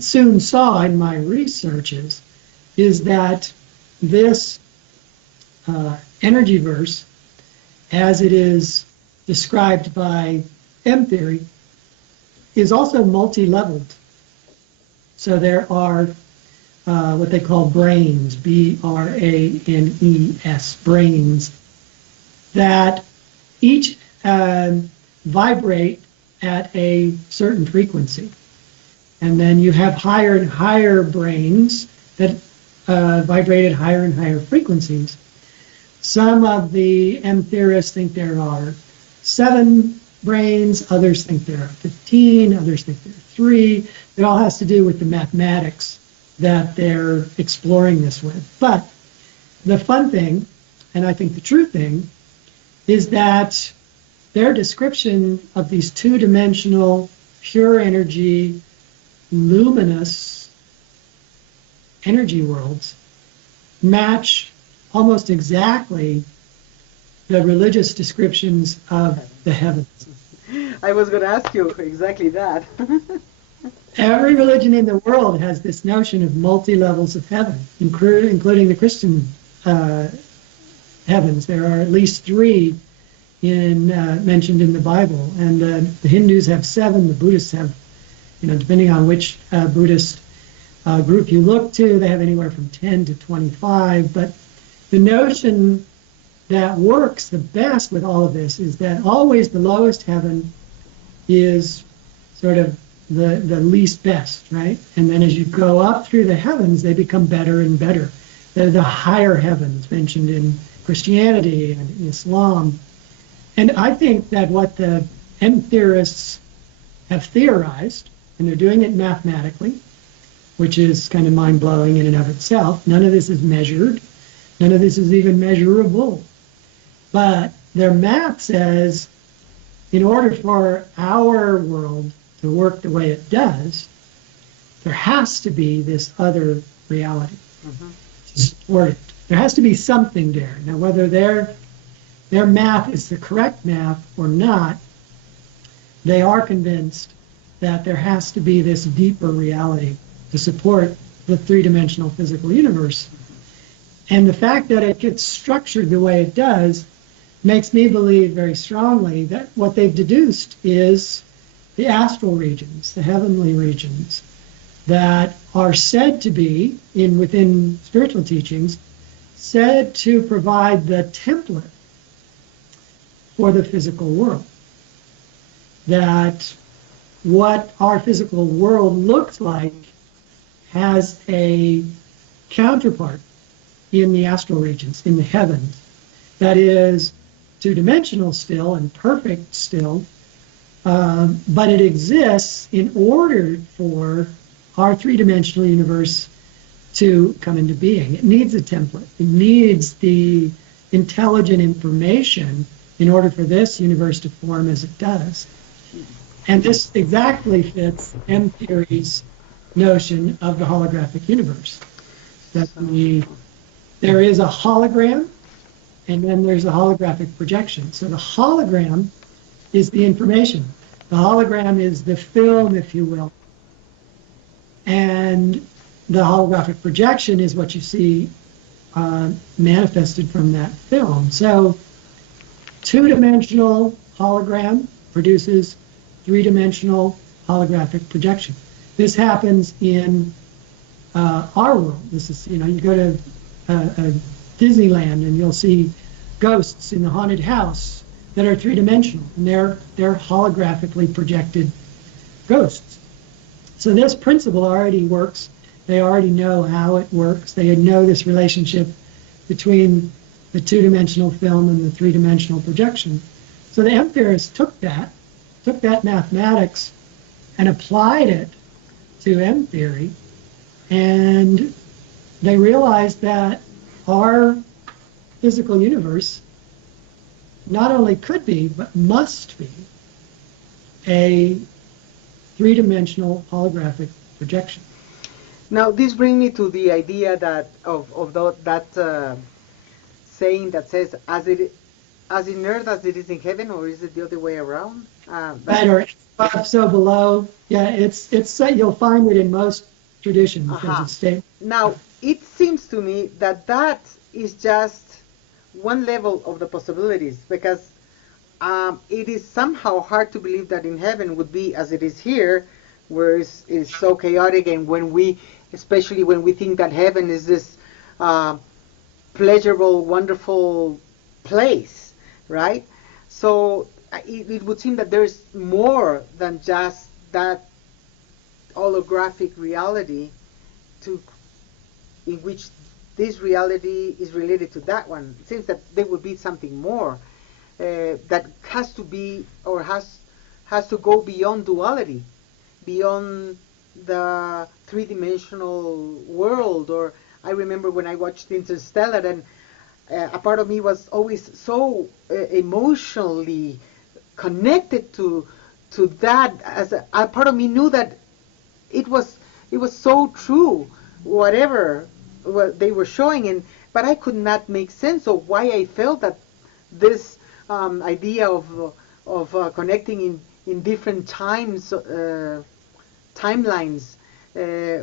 soon saw in my researches is that this energy verse, as it is described by M theory, is also multi-leveled. So there are what they call branes, B-R-A-N-E-S, branes, that each vibrate at a certain frequency. And then you have higher and higher branes that vibrate at higher and higher frequencies. Some of the M theorists think there are 7 brains, others think there are 15, others think there are 3. It all has to do with the mathematics that they're exploring this with. But the fun thing, and I think the true thing, is that their description of these 2-dimensional, pure energy, luminous energy worlds match almost exactly the religious descriptions of the heavens. I was going to ask you exactly that. Every religion in the world has this notion of multi-levels of heaven, including the Christian heavens. There are at least 3 mentioned in the Bible, and the Hindus have 7. The Buddhists have, depending on which Buddhist group you look to, they have anywhere from 10 to 25. But the notion that works the best with all of this is that always the lowest heaven is sort of the least best, right? And then as you go up through the heavens, they become better and better. They're the higher heavens mentioned in Christianity and Islam. And I think that what the M theorists have theorized, and they're doing it mathematically, which is kind of mind-blowing in and of itself. None of this is measured. None of this is even measurable. But their math says, in order for our world to work the way it does, there has to be this other reality to support it. There has to be something there. Now, whether their math is the correct math or not, they are convinced that there has to be this deeper reality to support the 3-dimensional physical universe. And the fact that it gets structured the way it does makes me believe very strongly that what they've deduced is the astral regions, the heavenly regions, that are said to be, within spiritual teachings, said to provide the template for the physical world. That what our physical world looks like has a counterpart in the astral regions, in the heavens, that is 2-dimensional still and perfect still, but it exists in order for our 3-dimensional universe to come into being. It needs a template. It needs the intelligent information in order for this universe to form as it does. And this exactly fits M theory's notion of the holographic universe. That there is a hologram, and then there's a holographic projection. So the hologram is the information. The hologram is the film, if you will. And the holographic projection is what you see manifested from that film. So 2-dimensional hologram produces 3-dimensional holographic projection. This happens in our world. This is, you go to Disneyland and you'll see ghosts in the haunted house that are 3-dimensional, and they're holographically projected ghosts. So this principle already works. They already know how it works. They know this relationship between the 2-dimensional film and the 3-dimensional projection. So the M theorists took that mathematics and applied it to M theory, and they realized that our physical universe not only could be, but must be a 3-dimensional holographic projection. Now, this brings me to the idea that that saying that says, as in earth as it is in heaven, or is it the other way around? Right, or above, so below. Yeah, it's you'll find it in most traditions. Now, it seems to me that is just one level of the possibilities, because it is somehow hard to believe that in heaven would be as it is here, where it's so chaotic, and especially when we think that heaven is this pleasurable, wonderful place, right? So it would seem that there's more than just that holographic reality in which this reality is related to that one. It seems that there would be something more. that has to be or has to go beyond duality, beyond the three-dimensional world. Or I remember when I watched Interstellar, and a part of me was always so emotionally connected to that. As a part of me knew that it was so true, whatever what they were showing, and but I could not make sense of why I felt that this idea of connecting in different timelines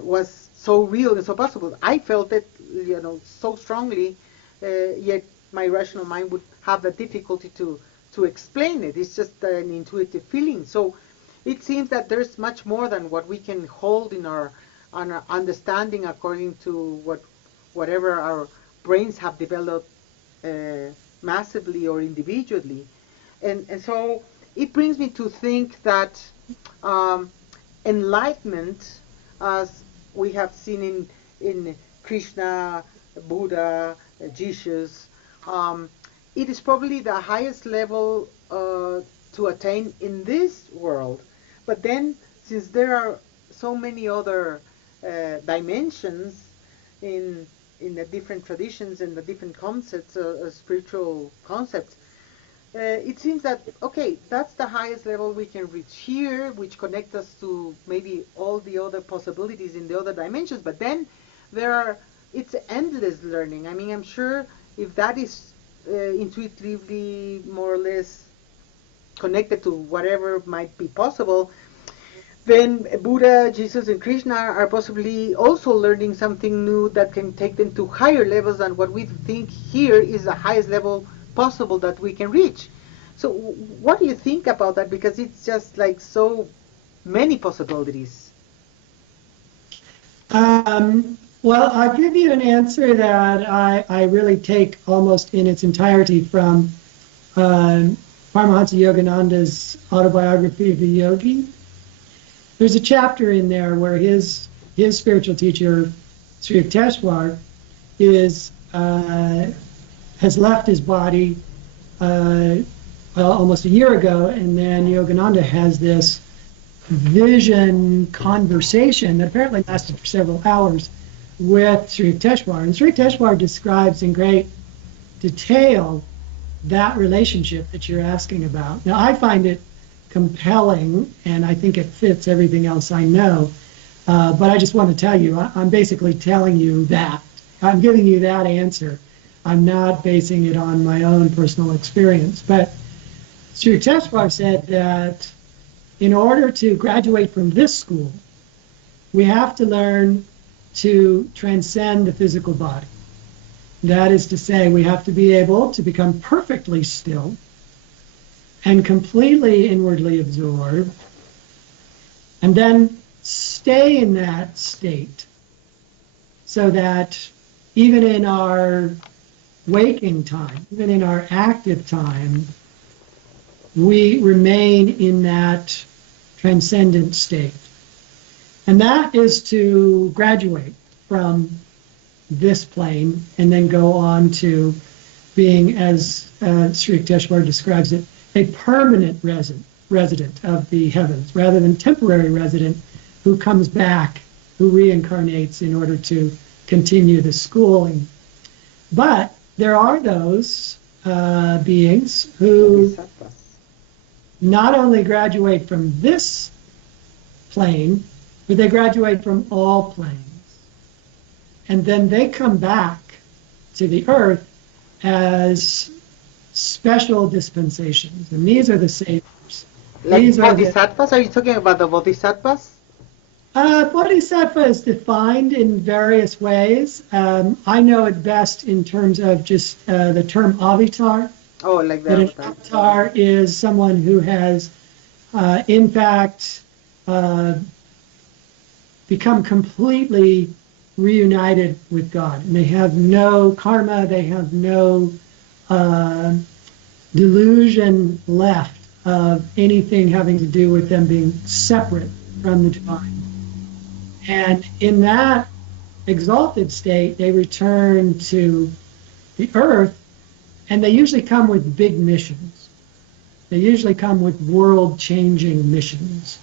was so real and so possible. I felt it, so strongly, yet my rational mind would have the difficulty to explain it. It's just an intuitive feeling. So it seems that there's much more than what we can hold in our understanding according to whatever our brains have developed massively or individually. And so it brings me to think that enlightenment, as we have seen in Krishna, Buddha, Jesus, it is probably the highest level to attain in this world. But then, since there are so many other dimensions in the different traditions and the different concepts, spiritual concepts, it seems that, okay, that's the highest level we can reach here, which connects us to maybe all the other possibilities in the other dimensions. But then it's endless learning. I mean, I'm sure if that is intuitively more or less connected to whatever might be possible, then Buddha, Jesus, and Krishna are possibly also learning something new that can take them to higher levels than what we think here is the highest level possible that we can reach. So what do you think about that? Because it's just like so many possibilities. Well, I'll give you an answer that I really take almost in its entirety from Paramahansa Yogananda's autobiography of the yogi. There's a chapter in there where his spiritual teacher, Sri Yukteswar, has left his body almost a year ago, and then Yogananda has this vision conversation that apparently lasted for several hours with Sri Yukteswar. And Sri Yukteswar describes in great detail that relationship that you're asking about. Now, I find it compelling, and I think it fits everything else I know. But I just want to tell you, I'm basically telling you that. I'm giving you that answer. I'm not basing it on my own personal experience. But Sri Yukteswar said that in order to graduate from this school, we have to learn to transcend the physical body. That is to say, we have to be able to become perfectly still and completely inwardly absorbed, and then stay in that state so that even in our waking time, even in our active time, we remain in that transcendent state. And that is to graduate from this plane and then go on to being, as Sri Yukteswar describes it, a permanent resident of the heavens, rather than temporary resident who comes back, who reincarnates in order to continue the schooling. But there are those beings who not only graduate from this plane, but they graduate from all planes. And then they come back to the earth as special dispensations. And these are the saviors. Like these bodhisattvas? Are you talking about the bodhisattvas? Bodhisattva is defined in various ways. I know it best in terms of just the term avatar. Oh, like that. An avatar is someone who has, in fact, become completely reunited with God. And they have no karma, they have no delusion left of anything having to do with them being separate from the divine. And in that exalted state, they return to the earth and they usually come with big missions. They usually come with world-changing missions.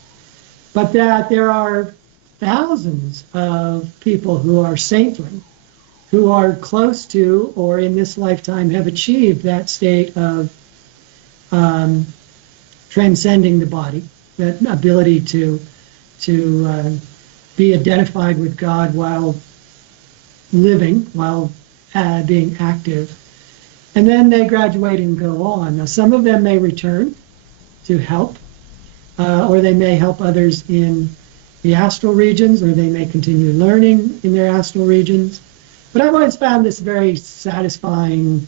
But that there are thousands of people who are saintly, who are close to or in this lifetime have achieved that state of transcending the body, that ability to be identified with God while living, while being active. And then they graduate and go on. Now, some of them may return to help, or they may help others in the astral regions, or they may continue learning in their astral regions. But I've always found this very satisfying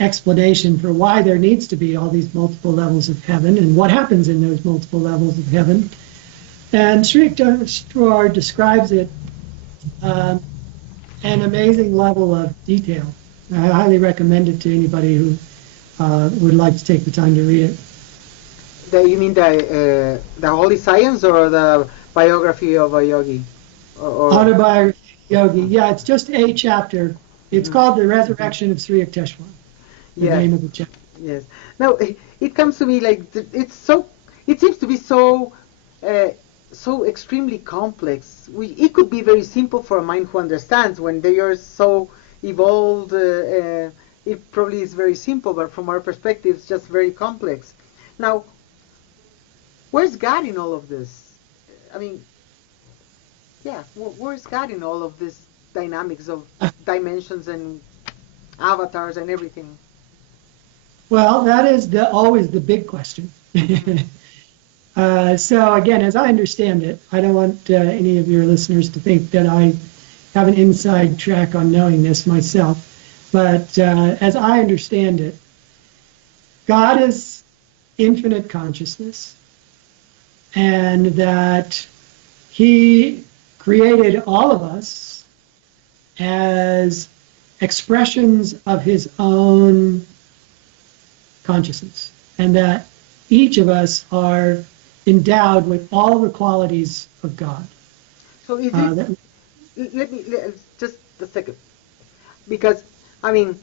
explanation for why there needs to be all these multiple levels of heaven and what happens in those multiple levels of heaven. And Sri Yugaswami describes it an amazing level of detail. I highly recommend it to anybody who would like to take the time to read it. You mean the Holy Science or the biography of a yogi? Autobiography of a yogi. Yeah, it's just a chapter. It's called The Resurrection of Sri Yukteswar. The name of the chapter. Yes. Now it comes to me like it seems to be so extremely complex. It could be very simple for a mind who understands. When they are so evolved, it probably is very simple, but from our perspective, it's just very complex. Now, where's God in all of this? I mean, yeah, where's God in all of this dynamics of dimensions and avatars and everything? Well, that is always the big question. So again, as I understand it, I don't want any of your listeners to think that I have an inside track on knowing this myself. But as I understand it, God is infinite consciousness, and that He created all of us as expressions of His own consciousness, and that each of us are endowed with all the qualities of God. So is it, let me just a second, because I mean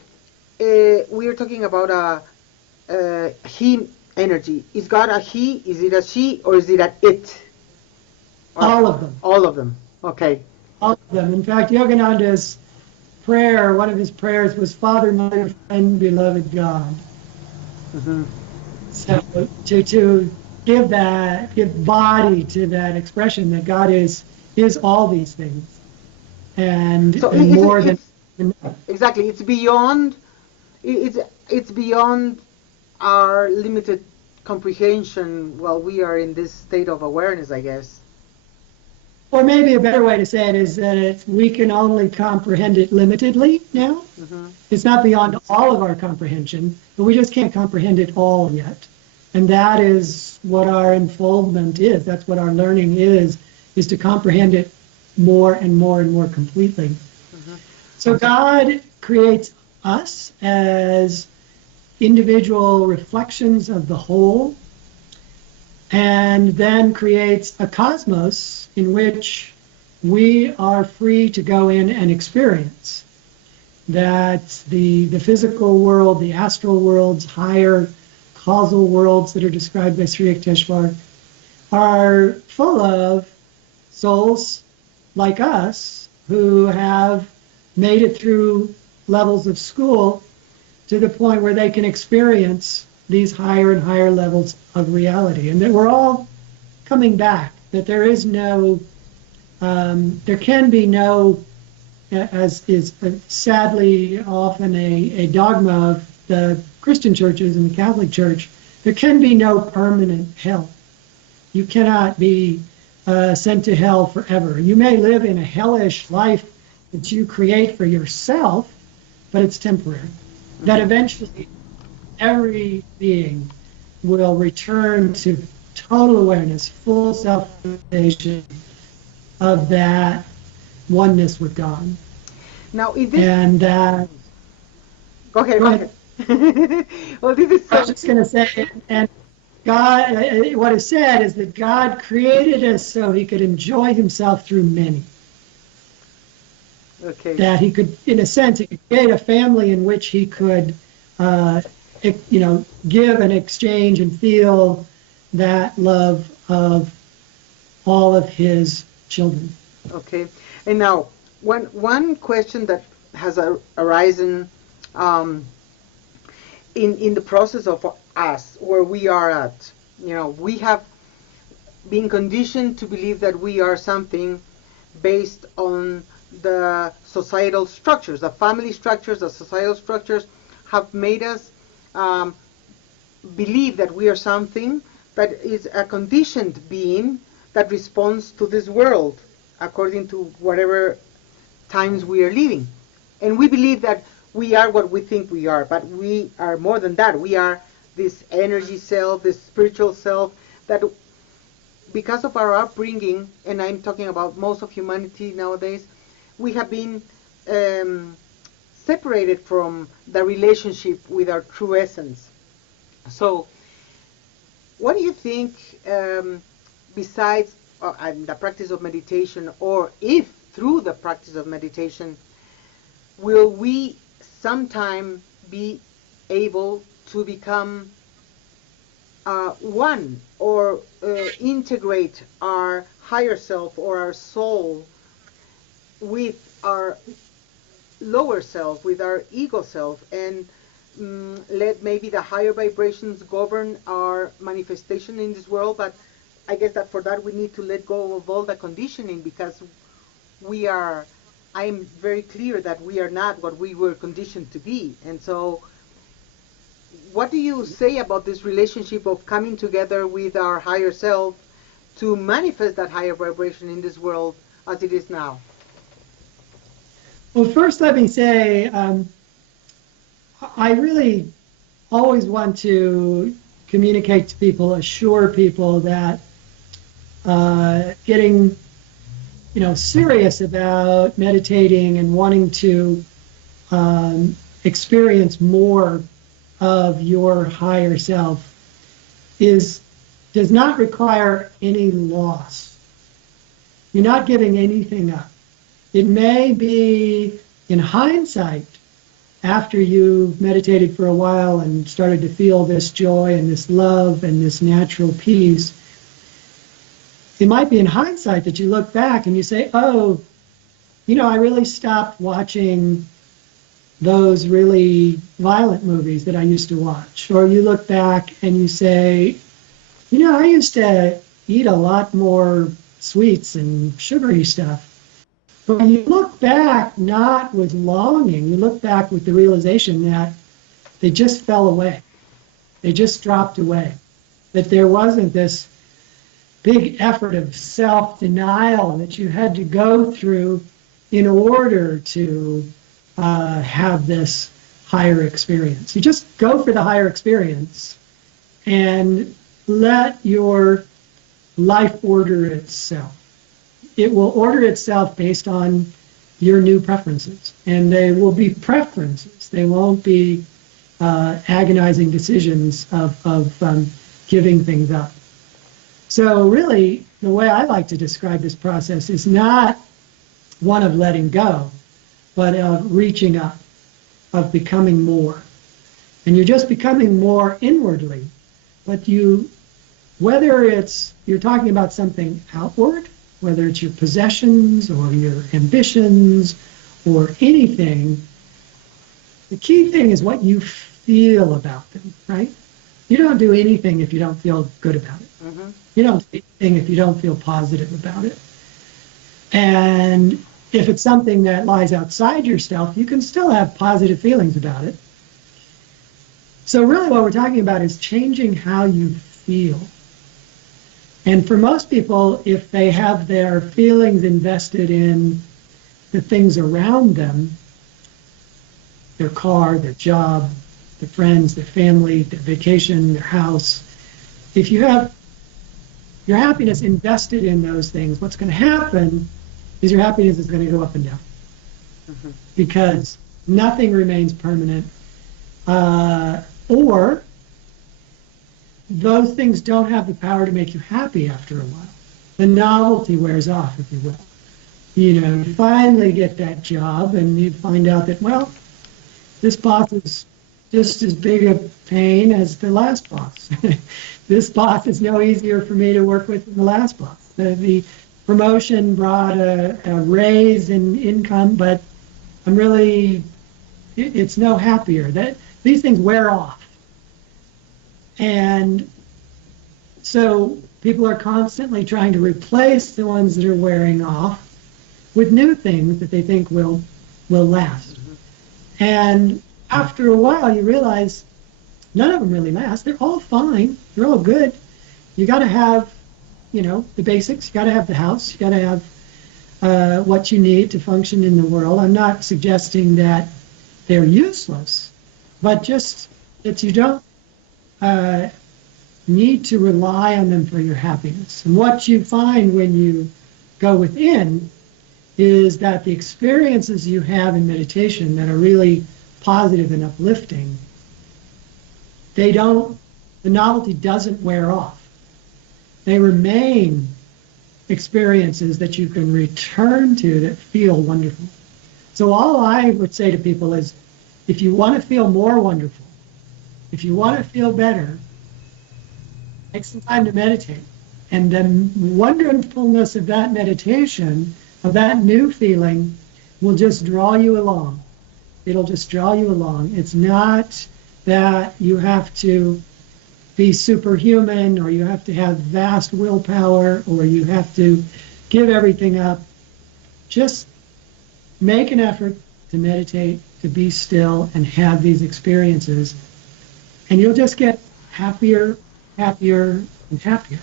we are talking about a he energy. Is God a he? Is it a she? Or is it a it? Or all of them. All of them. Okay. All of them. In fact, Yogananda's prayer, one of his prayers was, Father, Mother, Friend, Beloved God. Mm-hmm. So to give body to that expression that God is all these things, and, so and more than exactly. It's beyond. It's beyond our limited comprehension while we are in this state of awareness, I guess. Or maybe a better way to say it is that we can only comprehend it limitedly now. Mm-hmm. It's not beyond all of our comprehension, but we just can't comprehend it all yet. And that is what our unfoldment is. That's what our learning is to comprehend it more and more and more completely. Mm-hmm. So God creates us as individual reflections of the whole, and then creates a cosmos in which we are free to go in and experience. That the physical world, the astral worlds, higher causal worlds that are described by Sri Yukteswar are full of souls like us who have made it through levels of school to the point where they can experience these higher and higher levels of reality, and that we're all coming back, that there is no, there can be no, as is sadly often a dogma of the Christian churches and the Catholic Church, there can be no permanent hell. You cannot be sent to hell forever. You may live in a hellish life that you create for yourself, but it's temporary. That eventually every being will return to total awareness, full self-realization of that oneness with God. Now, is this... And that... Go ahead. Well, this is so... I was just going to say, and God, what is said is that God created us so He could enjoy Himself through many. Okay. That He could, in a sense, He could create a family in which He could uh, give and exchange and feel that love of all of his children. Okay. And now, one question that has arisen um, in the process of us, where we are at, we have been conditioned to believe that we are something based on the societal structures, the family structures, the societal structures have made us um, believe that we are something that is a conditioned being that responds to this world according to whatever times we are living. And we believe that we are what we think we are, but we are more than that. We are this energy self, this spiritual self that, because of our upbringing, and I'm talking about most of humanity nowadays, we have been separated from the relationship with our true essence. So, what do you think, besides the practice of meditation, or if through the practice of meditation, will we sometime be able to become one, or integrate our higher self or our soul with our lower self, with our ego self, and let maybe the higher vibrations govern our manifestation in this world? But I guess that for that we need to let go of all the conditioning, because I'm very clear that we are not what we were conditioned to be. And so, what do you say about this relationship of coming together with our higher self to manifest that higher vibration in this world as it is now? Well, first let me say, I really always want to communicate to people, assure people that getting serious about meditating and wanting to experience more of your higher self does not require any loss. You're not giving anything up. It may be, in hindsight, after you've meditated for a while and started to feel this joy and this love and this natural peace, it might be in hindsight that you look back and you say, oh, I really stopped watching those really violent movies that I used to watch. Or you look back and you say, I used to eat a lot more sweets and sugary stuff. But when you look back, not with longing, you look back with the realization that they just fell away. They just dropped away. That there wasn't this big effort of self-denial that you had to go through in order to have this higher experience. You just go for the higher experience and let your life order itself. It will order itself based on your new preferences, and they will be preferences. They won't be agonizing decisions of giving things up. So really, the way I like to describe this process is not one of letting go, but of reaching up, of becoming more. And you're just becoming more inwardly, but whether you're talking about something outward, whether it's your possessions or your ambitions or anything, the key thing is what you feel about them, right? You don't do anything if you don't feel good about it. Mm-hmm. You don't do anything if you don't feel positive about it. And if it's something that lies outside yourself, you can still have positive feelings about it. So really what we're talking about is changing how you feel. And for most people, if they have their feelings invested in the things around them, their car, their job, their friends, their family, their vacation, their house, if you have your happiness invested in those things, what's going to happen is your happiness is going to go up and down. Mm-hmm. Because nothing remains permanent. Or those things don't have the power to make you happy after a while. The novelty wears off, if you will. You finally get that job and you find out that, well, this boss is just as big a pain as the last boss. This boss is no easier for me to work with than the last boss. The promotion brought a raise in income, but I'm really, it's no happier. That these things wear off. And so people are constantly trying to replace the ones that are wearing off with new things that they think will last. And after a while, you realize none of them really last. They're all fine. They're all good. You got to have, the basics. You got to have the house. You got to have what you need to function in the world. I'm not suggesting that they're useless, but just that you don't need to rely on them for your happiness. And what you find when you go within is that the experiences you have in meditation that are really positive and uplifting, the novelty doesn't wear off. They remain experiences that you can return to that feel wonderful. So all I would say to people is, if you want to feel more wonderful, if you want to feel better, take some time to meditate. And the wonderfulness of that meditation, of that new feeling, will just draw you along. It'll just draw you along. It's not that you have to be superhuman, or you have to have vast willpower, or you have to give everything up. Just make an effort to meditate, to be still, and have these experiences. And you'll just get happier, happier, and happier.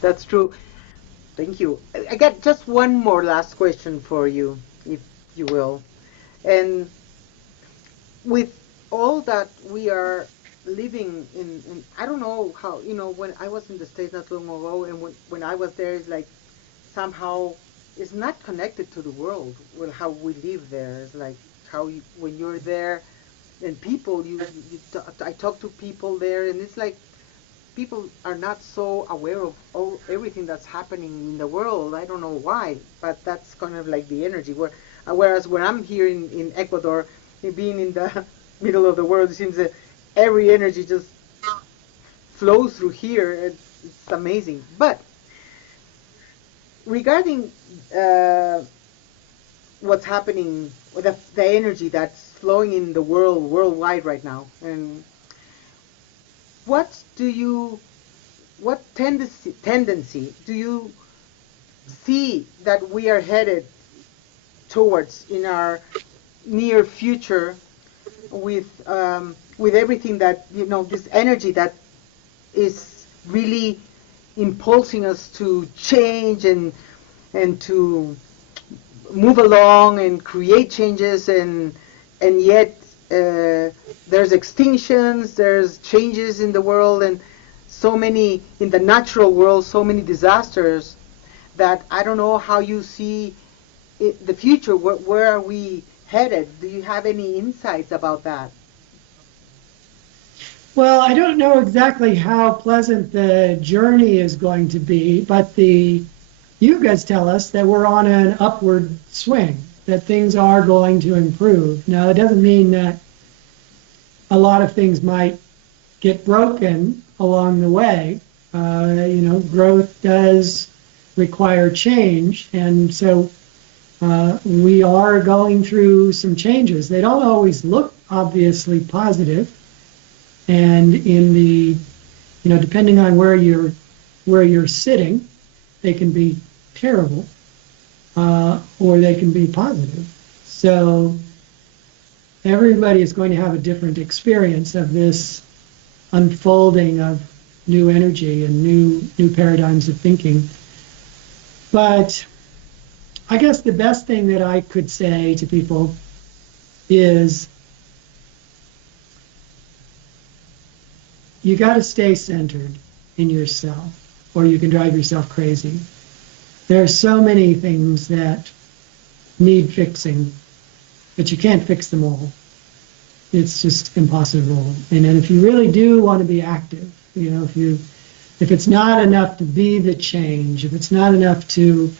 That's true. Thank you. I got just one more last question for you, if you will. And with all that we are living in I don't know how, when I was in the States not long ago, and when I was there, it's like somehow it's not connected to the world, well, how we live there. It's like how when you're there and people, I talk to people there, and it's like people are not so aware of everything that's happening in the world. I don't know why, but that's kind of like the energy. Whereas when I'm here in Ecuador, being in the middle of the world, it seems that every energy just flows through here. It's amazing. But regarding what's happening with the energy that's flowing in the worldwide right now, and what tendency do you see that we are headed towards in our near future with everything that, this energy that is really impulsing us to change and to move along and create changes, and yet there's extinctions, there's changes in the world, and so many in the natural world, so many disasters that I don't know how you see the future. Where are we headed? Do you have any insights about that? Well, I don't know exactly how pleasant the journey is going to be, but the Yugas tell us that we're on an upward swing, that things are going to improve. Now, it doesn't mean that a lot of things might get broken along the way. Growth does require change, and so we are going through some changes. They don't always look obviously positive, and in the, depending on where you're sitting, they can be terrible, or they can be positive. So everybody is going to have a different experience of this unfolding of new energy and new paradigms of thinking. But I guess the best thing that I could say to people is you got to stay centered in yourself, or you can drive yourself crazy. There are so many things that need fixing, but you can't fix them all. It's just impossible. And if you really do want to be active, if it's not enough to be the change, if it's not enough to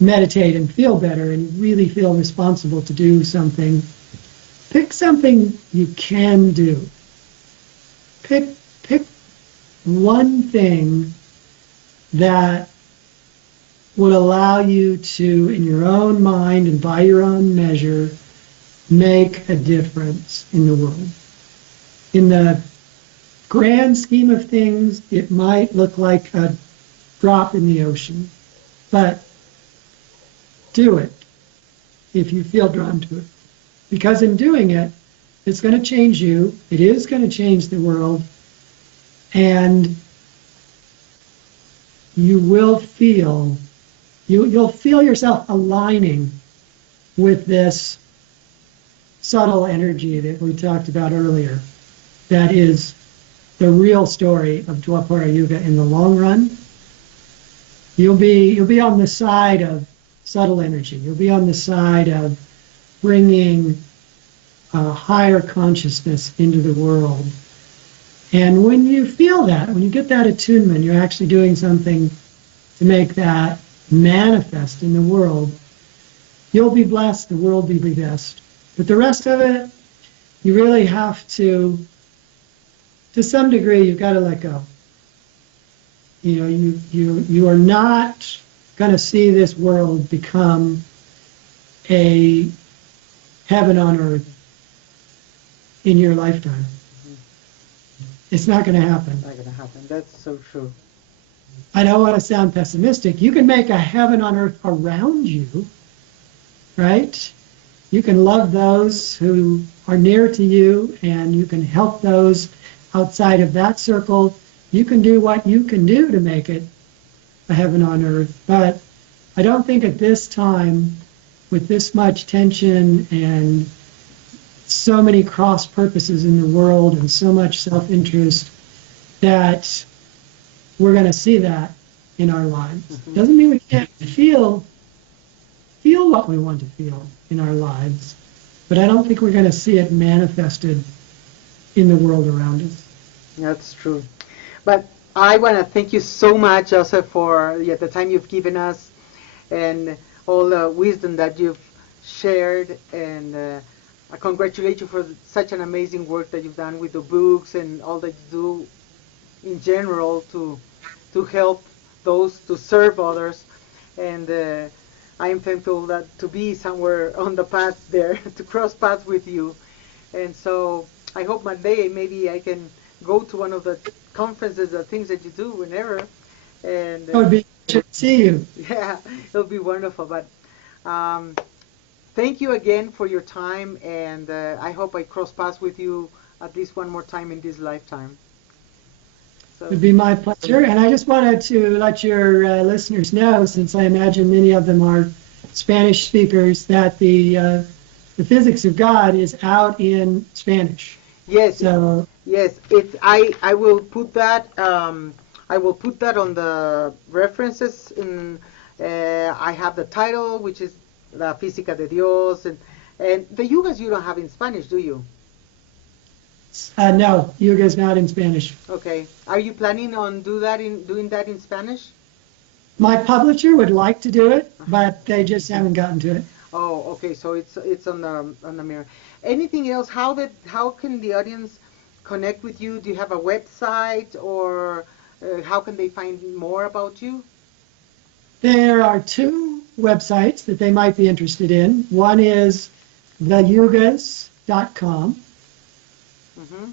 meditate and feel better and really feel responsible to do something, pick something you can do. Pick one thing that would allow you to, in your own mind and by your own measure, make a difference in the world. In the grand scheme of things, it might look like a drop in the ocean, but do it if you feel drawn to it. Because in doing it, it's going to change you, it is going to change the world, and you will feel, you'll feel yourself aligning with this subtle energy that we talked about earlier. That is the real story of Dwapara Yuga in the long run. You'll be on the side of subtle energy. You'll be on the side of bringing a higher consciousness into the world. And when you feel that, when you get that attunement, you're actually doing something to make that manifest in the world. You'll be blessed, the world will be blessed. But the rest of it, you really have to some degree, you've got to let go. You know, you are not going to see this world become a heaven on earth in your lifetime. It's not going to happen. Not going to happen. That's so true. I don't want to sound pessimistic. You can make a heaven on earth around you, right? You can love those who are near to you, and you can help those outside of that circle. You can do what you can do to make it a heaven on earth. But I don't think at this time, with this much tension and so many cross purposes in the world and so much self-interest, that we're going to see that in our lives. Mm-hmm. Doesn't mean we can't feel what we want to feel in our lives, but I don't think we're going to see it manifested in the world around us. That's true. But I want to thank you so much, Joseph, for the time you've given us and all the wisdom that you've shared, and I congratulate you for such an amazing work that you've done with the books and all that you do in general to help those, to serve others. And I am thankful that to be somewhere on the path there, to cross paths with you. And so I hope one day maybe I can go to one of the conferences, the things that you do whenever. And it would be good to see you. Yeah, it'll be wonderful. But thank you again for your time, and I hope I cross paths with you at least one more time in this lifetime. So. It would be my pleasure. And I just wanted to let your listeners know, since I imagine many of them are Spanish speakers, that the Physics of God is out in Spanish. Yes. So, yes. I will put that. I will put that on the references. I have the title, which is La Física de Dios, and the Yugas you don't have in Spanish, do you? No, Yuga is not in Spanish. Okay. Are you planning on doing that in Spanish? My publisher would like to do it, but they just haven't gotten to it. Oh, okay. So it's on the mirror. Anything else? How can the audience connect with you? Do you have a website, or how can they find more about you? There are two websites that they might be interested in. One is theyugas.com. Mm-hmm.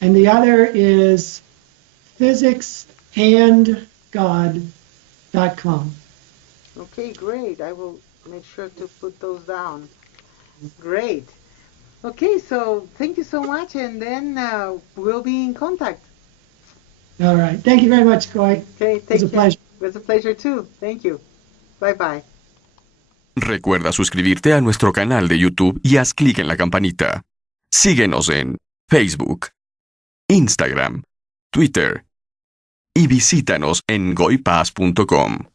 And the other is physicsandgod.com. Okay, great. I will make sure to put those down. Great. Okay, so thank you so much, and then we'll be in contact. All right. Thank you very much, Coy. Okay, it was a pleasure. It was a pleasure too. Thank you. Bye-bye. Recuerda suscribirte a nuestro canal de YouTube y haz clic en la campanita. Síguenos en Facebook, Instagram, Twitter y visítanos en goipaz.com.